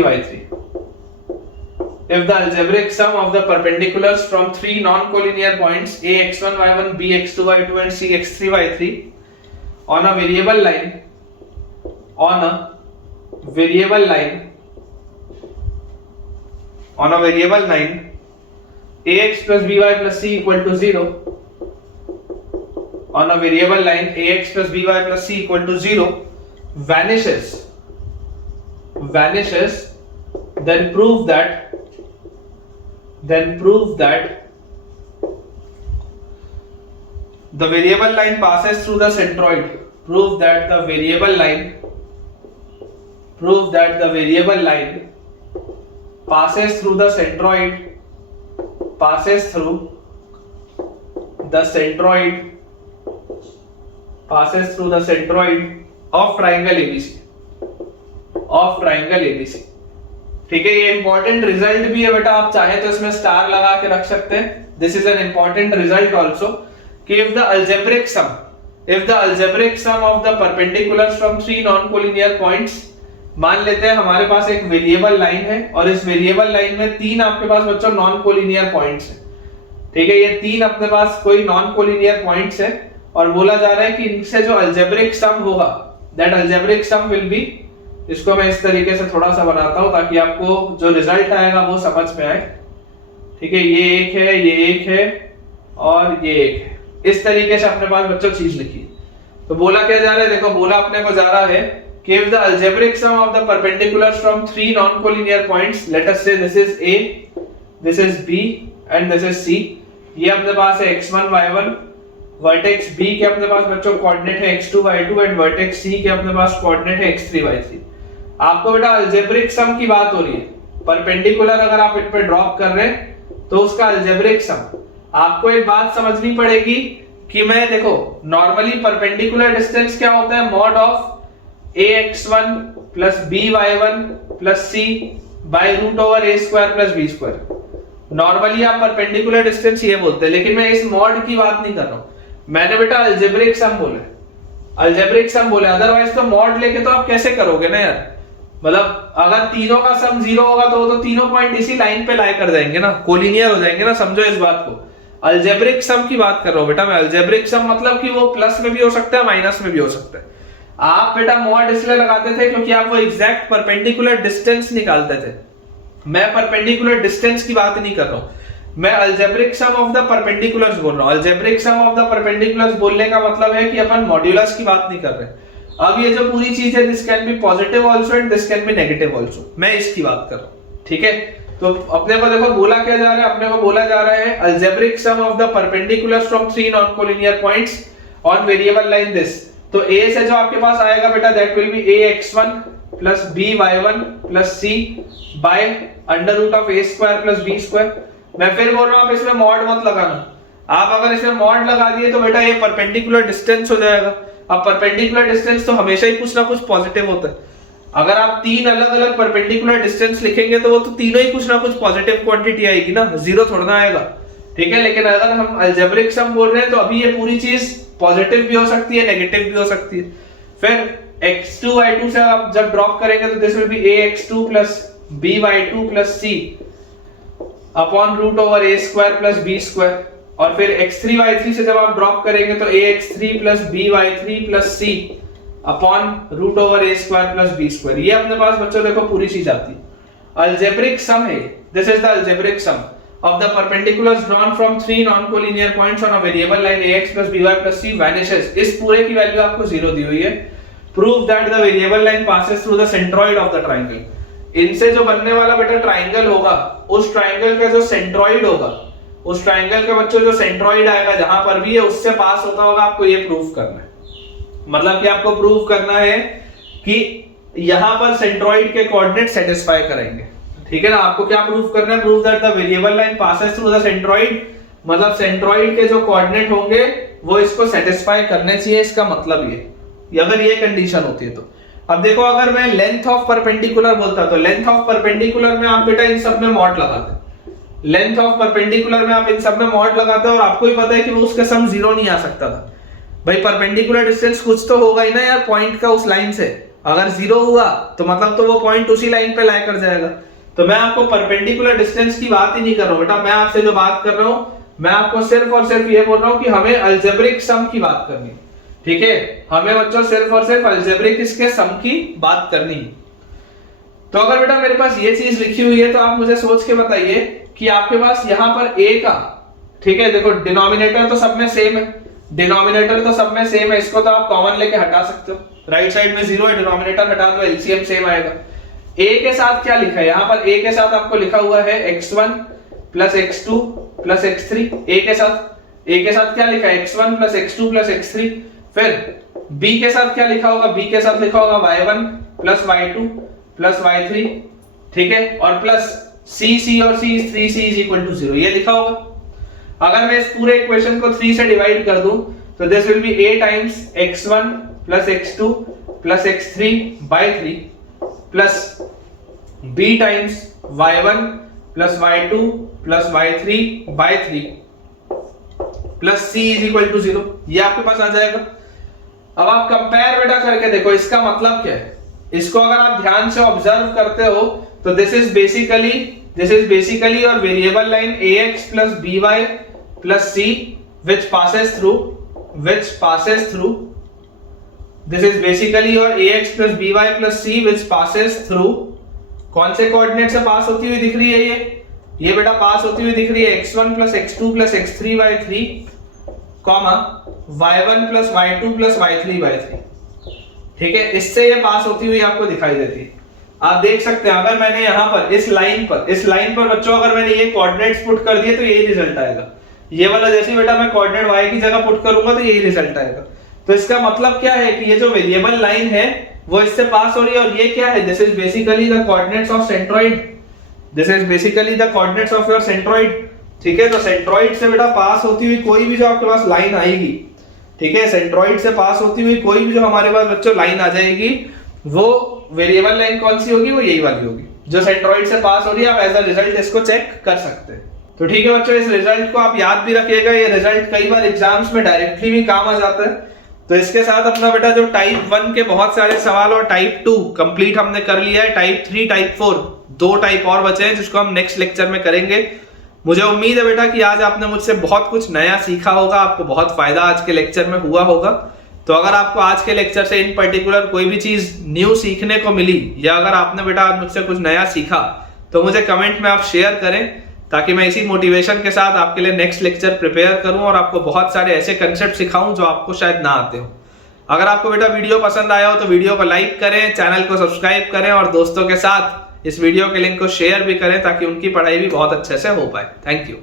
y3 if the algebraic sum of the perpendiculars from three non-collinear points a x1 y1 b x2 y2 and c x3 y3 on a variable line ax plus by plus c equal to 0, on a variable line ax plus by plus c equal to 0 vanishes, then prove that the variable line passes through the centroid, prove that the variable line passes through the centroid of triangle ABC। ठीक है, ये important result भी है बेटा, आप चाहे तो इसमें स्टार लगा के रख सकते हैं, this is an important result also, कि if the algebraic sum of the perpendiculars from three non-collinear points, मान लेते हैं हमारे पास एक वेरिएबल लाइन है और इस वेरिएबल लाइन में तीन आपके पास बच्चों नॉन कोलिनियर पॉइंट्स हैं, ठीक है, ये तीन अपने पास कोई नॉन कोलिनियर पॉइंट्स है, और बोला जा रहा है कि इनसे जो अल्जेब्रिक सम होगा that algebraic sum will be, इसको मैं इस तरीके से थोड़ा सा बनाता हूं ताकि आपको जो रिजल्ट आएगा वो समझ में आए, ठीक है, ये एक है, ये एक है और ये एक है, इस तरीके से अपने पास बच्चों चीज लिखी। तो बोला क्या जा रहा है, देखो बोला अपने को जा रहा है कि if the algebraic sum of the perpendiculars from three non-collinear points, let us say this is A, this is B and this is C, ये अपने पास है x1 y1, वर्टेक्स B के अपने पास बच्चों कोऑर्डिनेट है x2 y2 and vertex C के अपने पास कोऑर्डिनेट है x3 y3। आपको बेटा अलजेब्रिक सम की बात हो रही है, परपेंडिकुलर अगर आप इन पे ड्रॉप कर रहे हैं तो उसका अलजेब्रिक सम। आपको एक बात समझनी पड़ेगी कि मैं देखो नॉर्मली परपेंडिकुलर डिस्टेंस क्या होता है, mod of ax1 plus by1 plus c by root over a square plus b square. Normally आप परपेंडिकुलर डिस्टेंस ये बोलते हैं, लेकिन मैं इस मॉड की बात नहीं कर रहा हूं, मैंने बेटा अलजेब्रिक सम बोले, अलजेब्रिक सम बोले। अदरवाइज तो मॉड लेके तो आप कैसे करोगे ना यार, मतलब अगर तीनों का सम 0 होगा तो वो तो तीनों पॉइंट इसी लाइन पे लाई कर जाएंगे ना, कोलिनियर हो जाएंगे ना, समझो इस बात को। अलजेब्रिक सम की बात कर रहा हूं बेटा मैं। अलजेब्रिक सम मतलब कि वो प्लस में भी हो सकता है माइनस में भी हो सकता है। आप बेटा मॉड इसलिए लगाते थे क्योंकि आप वो एग्जैक्ट परपेंडिकुलर डिस्टेंस निकालते थे। मैं परपेंडिकुलर डिस्टेंस की बात नहीं कर रहा हूं, मैं algebraic sum of the perpendiculars बोल रहा हूं। Algebraic sum of the perpendiculars बोलने का मतलब है कि अपन मॉड्यूलस की बात नहीं कर रहे। अब ये जो पूरी चीज है, this can B positive also and this can B negative also, मैं इसकी बात कर रहा हूं, ठीक है। तो अपने को देखो बोला क्या जा रहा है, अपने को बोला जा रहा है algebraic sum of the perpendiculars from 3 non collinear points on variable line this. तो a से जो आपके पास आएगा बेटा that will be ax1 plus by1 plus c by under root of a square plus b square. मैं फिर बोल रहा हूं आप इसमें मॉड मत लगाना, आप अगर इसमें मॉड लगा दिए तो बेटा ये परपेंडिकुलर डिस्टेंस हो जाएगा। अब परपेंडिकुलर डिस्टेंस तो हमेशा ही कुछ ना कुछ पॉजिटिव होता है। अगर आप तीन अलग अलग परपेंडिकुलर डिस्टेंस लिखेंगे तो वो तो तीनों ही कुछ ना कुछ पॉजिटिव क्वांटिटी आएगी ना, जीरो थोड़ा ना आएगा, ठीक है। लेकिन अगर हम अलजेब्रिक सम बोल रहे हैं तो अभी ये पूरी चीज पॉजिटिव भी हो सकती है नेगेटिव भी हो सकती है। फिर x2 y2 से आप जब ड्रॉप करेंगे तो this will be ax2 plus by2 plus c upon root over a square plus b square. और फिर x3 y3 से जब आप ड्रॉप करेंगे तो ax3 plus by3 plus c upon root over a square plus b square. ये अपने पास बच्चों देखो पूरी चीज आती है। अलजेब्रिक सम है, this is the algebraic sum of the perpendiculars drawn from 3 non-collinear points on a variable line ax plus by plus c vanishes। इस पूरे की वैल्यू आपको 0 दी हुई है। Prove that the variable line passes through the centroid of the triangle। इनसे जो बनने वाला बेटा ट्राइंगल होगा, उस ट्राइंगल का जो सेंट्रॉइड होगा, उस ट्राइंगल का बच्चों जो सेंट्रॉइड आएगा जहां पर भी है उससे पास होता होगा, आपको ये प्रूव करना है। मतलब कि आपको प्रूव करना है कि यहां पर सेंट्रॉइड के कोऑर्डिनेट सेटिस्फाई करेंगे, ठीक है ना। आपको क्या प्रूव करना है, prove that the variable line passes through the centroid, मतलब सेंट्रॉइड के जो कोऑर्डिनेट होंगे वो इसको सेटिस्फाई करने चाहिए, इसका मतलब ये अगर ये कंडीशन होती है तो। अब देखो अगर मैं लेंथ ऑफ परपेंडिकुलर बोलता तो लेंथ ऑफ परपेंडिकुलर में आप बेटा इन सब में मॉड लगाते, लेंथ ऑफ परपेंडिकुलर में आप इन सब में मॉड लगाते और आपको ही पता है कि वो उसका सम 0 नहीं आ सकता था भाई। परपेंडिकुलर डिस्टेंस कुछ तो होगा ही ना यार पॉइंट का उस लाइन से, अगर 0 हुआ तो मतलब तो वो पॉइंट उसी लाइन पे लाई कर जाएगा। तो मैं आपको परपेंडिकुलर डिस्टेंस की बात ही नहीं कर रहा हूं बेटा, मैं आपसे जो बात कर रहा हूं मैं आपको सिर्फ और सिर्फ ये बोल रहा हूं कि हमें अलजेब्रिक सम की बात करनी है, ठीक है। हमें बच्चों सिर्फ और सिर्फ अलजेब्रिक इसके सम की बात करनी है। तो अगर बेटा मेरे पास ये चीज लिखी हुई है तो आप मुझे सोच के बताइए कि आपके पास यहां पर a का, ठीक है, देखो डिनोमिनेटर तो सब में सेम है, डिनोमिनेटर तो सब में सेम है, इसको तो आप कॉमन लेके हटा सकते हो, राइट साइड में 0 है, डिनोमिनेटर हटा दो एलसीएम सेम आएगा। a के साथ क्या लिखा है, यहां पर a के साथ आपको लिखा हुआ है x1 plus x2 plus x3। a के साथ क्या लिखा है, x1 plus x2 plus x3। फिर b के साथ क्या लिखा होगा, b के साथ लिखा होगा y1 plus y2 plus y3, ठीक है, और प्लस c और c 3c is equal to 0 ये लिखा होगा। अगर मैं इस पूरे इक्वेशन को 3 से डिवाइड कर दूं तो this will be a times x1 plus x2 plus x3 by 3 plus b times y1 plus y2 plus y3 by 3 plus c is equal to 0, ये आपके पास आ जाएगा। अब आप कंपेयर बेटा करके देखो इसका मतलब क्या है। इसको अगर आप ध्यान से ऑब्जर्व करते हो तो this is basically your variable line ax plus by plus c which passes through this is basically your ax plus by plus c which passes through कौन से कोऑर्डिनेट से पास होती हुई दिख रही है, ये बेटा पास होती हुई दिख रही है x1 plus x2 plus x3 by 3 comma y1 plus y2 plus y3 by 3, ठीक है, इससे ये पास होती हुई आपको दिखाई देती है। आप देख सकते हैं अगर मैंने यहाँ पर इस लाइन पर बच्चों अगर मैंने ये कोऑर्डिनेट्स पुट कर दिए तो यही रिजल्ट आएगा। ये वाला जैसे बेटा मैं कोऑर्डिनेट y की जगह पुट करूंगा तो यही रिजल्ट आएगा। तो इसका मतलब क्या है कि ये जो वेरिएबल लाइन है वो इससे पास हो रही है। और ये क्या है, this is basically the coordinates of centroid, this is basically the coordinates of your centroid. ठीक है, तो सेंट्रॉइड से बेटा पास होती हुई कोई भी जो आपके पास लाइन आएगी, ठीक है, सेंट्रॉइड से पास होती हुई कोई भी जो हमारे पास बच्चों लाइन आ जाएगी, वो वेरिएबल लाइन कौन सी होगी, वो यही वाली होगी जो सेंट्रॉइड से पास हो रही है। आप एज अ रिजल्ट इसको चेक कर सकते हैं। तो ठीक है बच्चों, इस रिजल्ट को आप याद भी रखिएगा, ये रिजल्ट कई बार एग्जाम्स में डायरेक्टली भी काम आ जाता है। तो इसके साथ अपना बेटा जो टाइप 1 के बहुत सारे सवाल और टाइप 2 कंप्लीट हमने कर लिया है। टाइप 3 टाइप 4 दो टाइप और बचे हैं जिसको हम नेक्स्ट लेक्चर में करेंगे। मुझे उम्मीद है बेटा कि आज आपने मुझसे बहुत कुछ नया सीखा होगा, आपको बहुत फायदा आज के लेक्चर में हुआ होगा। तो अगर आपको आज के लेक्चर से इन पर्टिकुलर कोई भी चीज न्यू सीखने को मिली, या अगर आपने बेटा आज मुझसे कुछ नया सीखा, तो मुझे कमेंट में आप शेयर करें, ताकि मैं इसी मोटिवेशन के साथ आपके लिए नेक्स्ट लेक्चर प्रिपेयर करूं और आपको बहुत सारे ऐसे कंसेप्ट सिखाऊं जो आपको शायद ना आते हो। अगर आपको बेटा वीडियो पसंद आया हो तो वीडियो को लाइक करें, चैनल को सब्सक्राइब करें और दोस्तों के साथ इस वीडियो के लिंक को शेयर भी करें, ताकि उनकी पढ़ाई भी बहुत अच्छे से हो पाए। Thank you.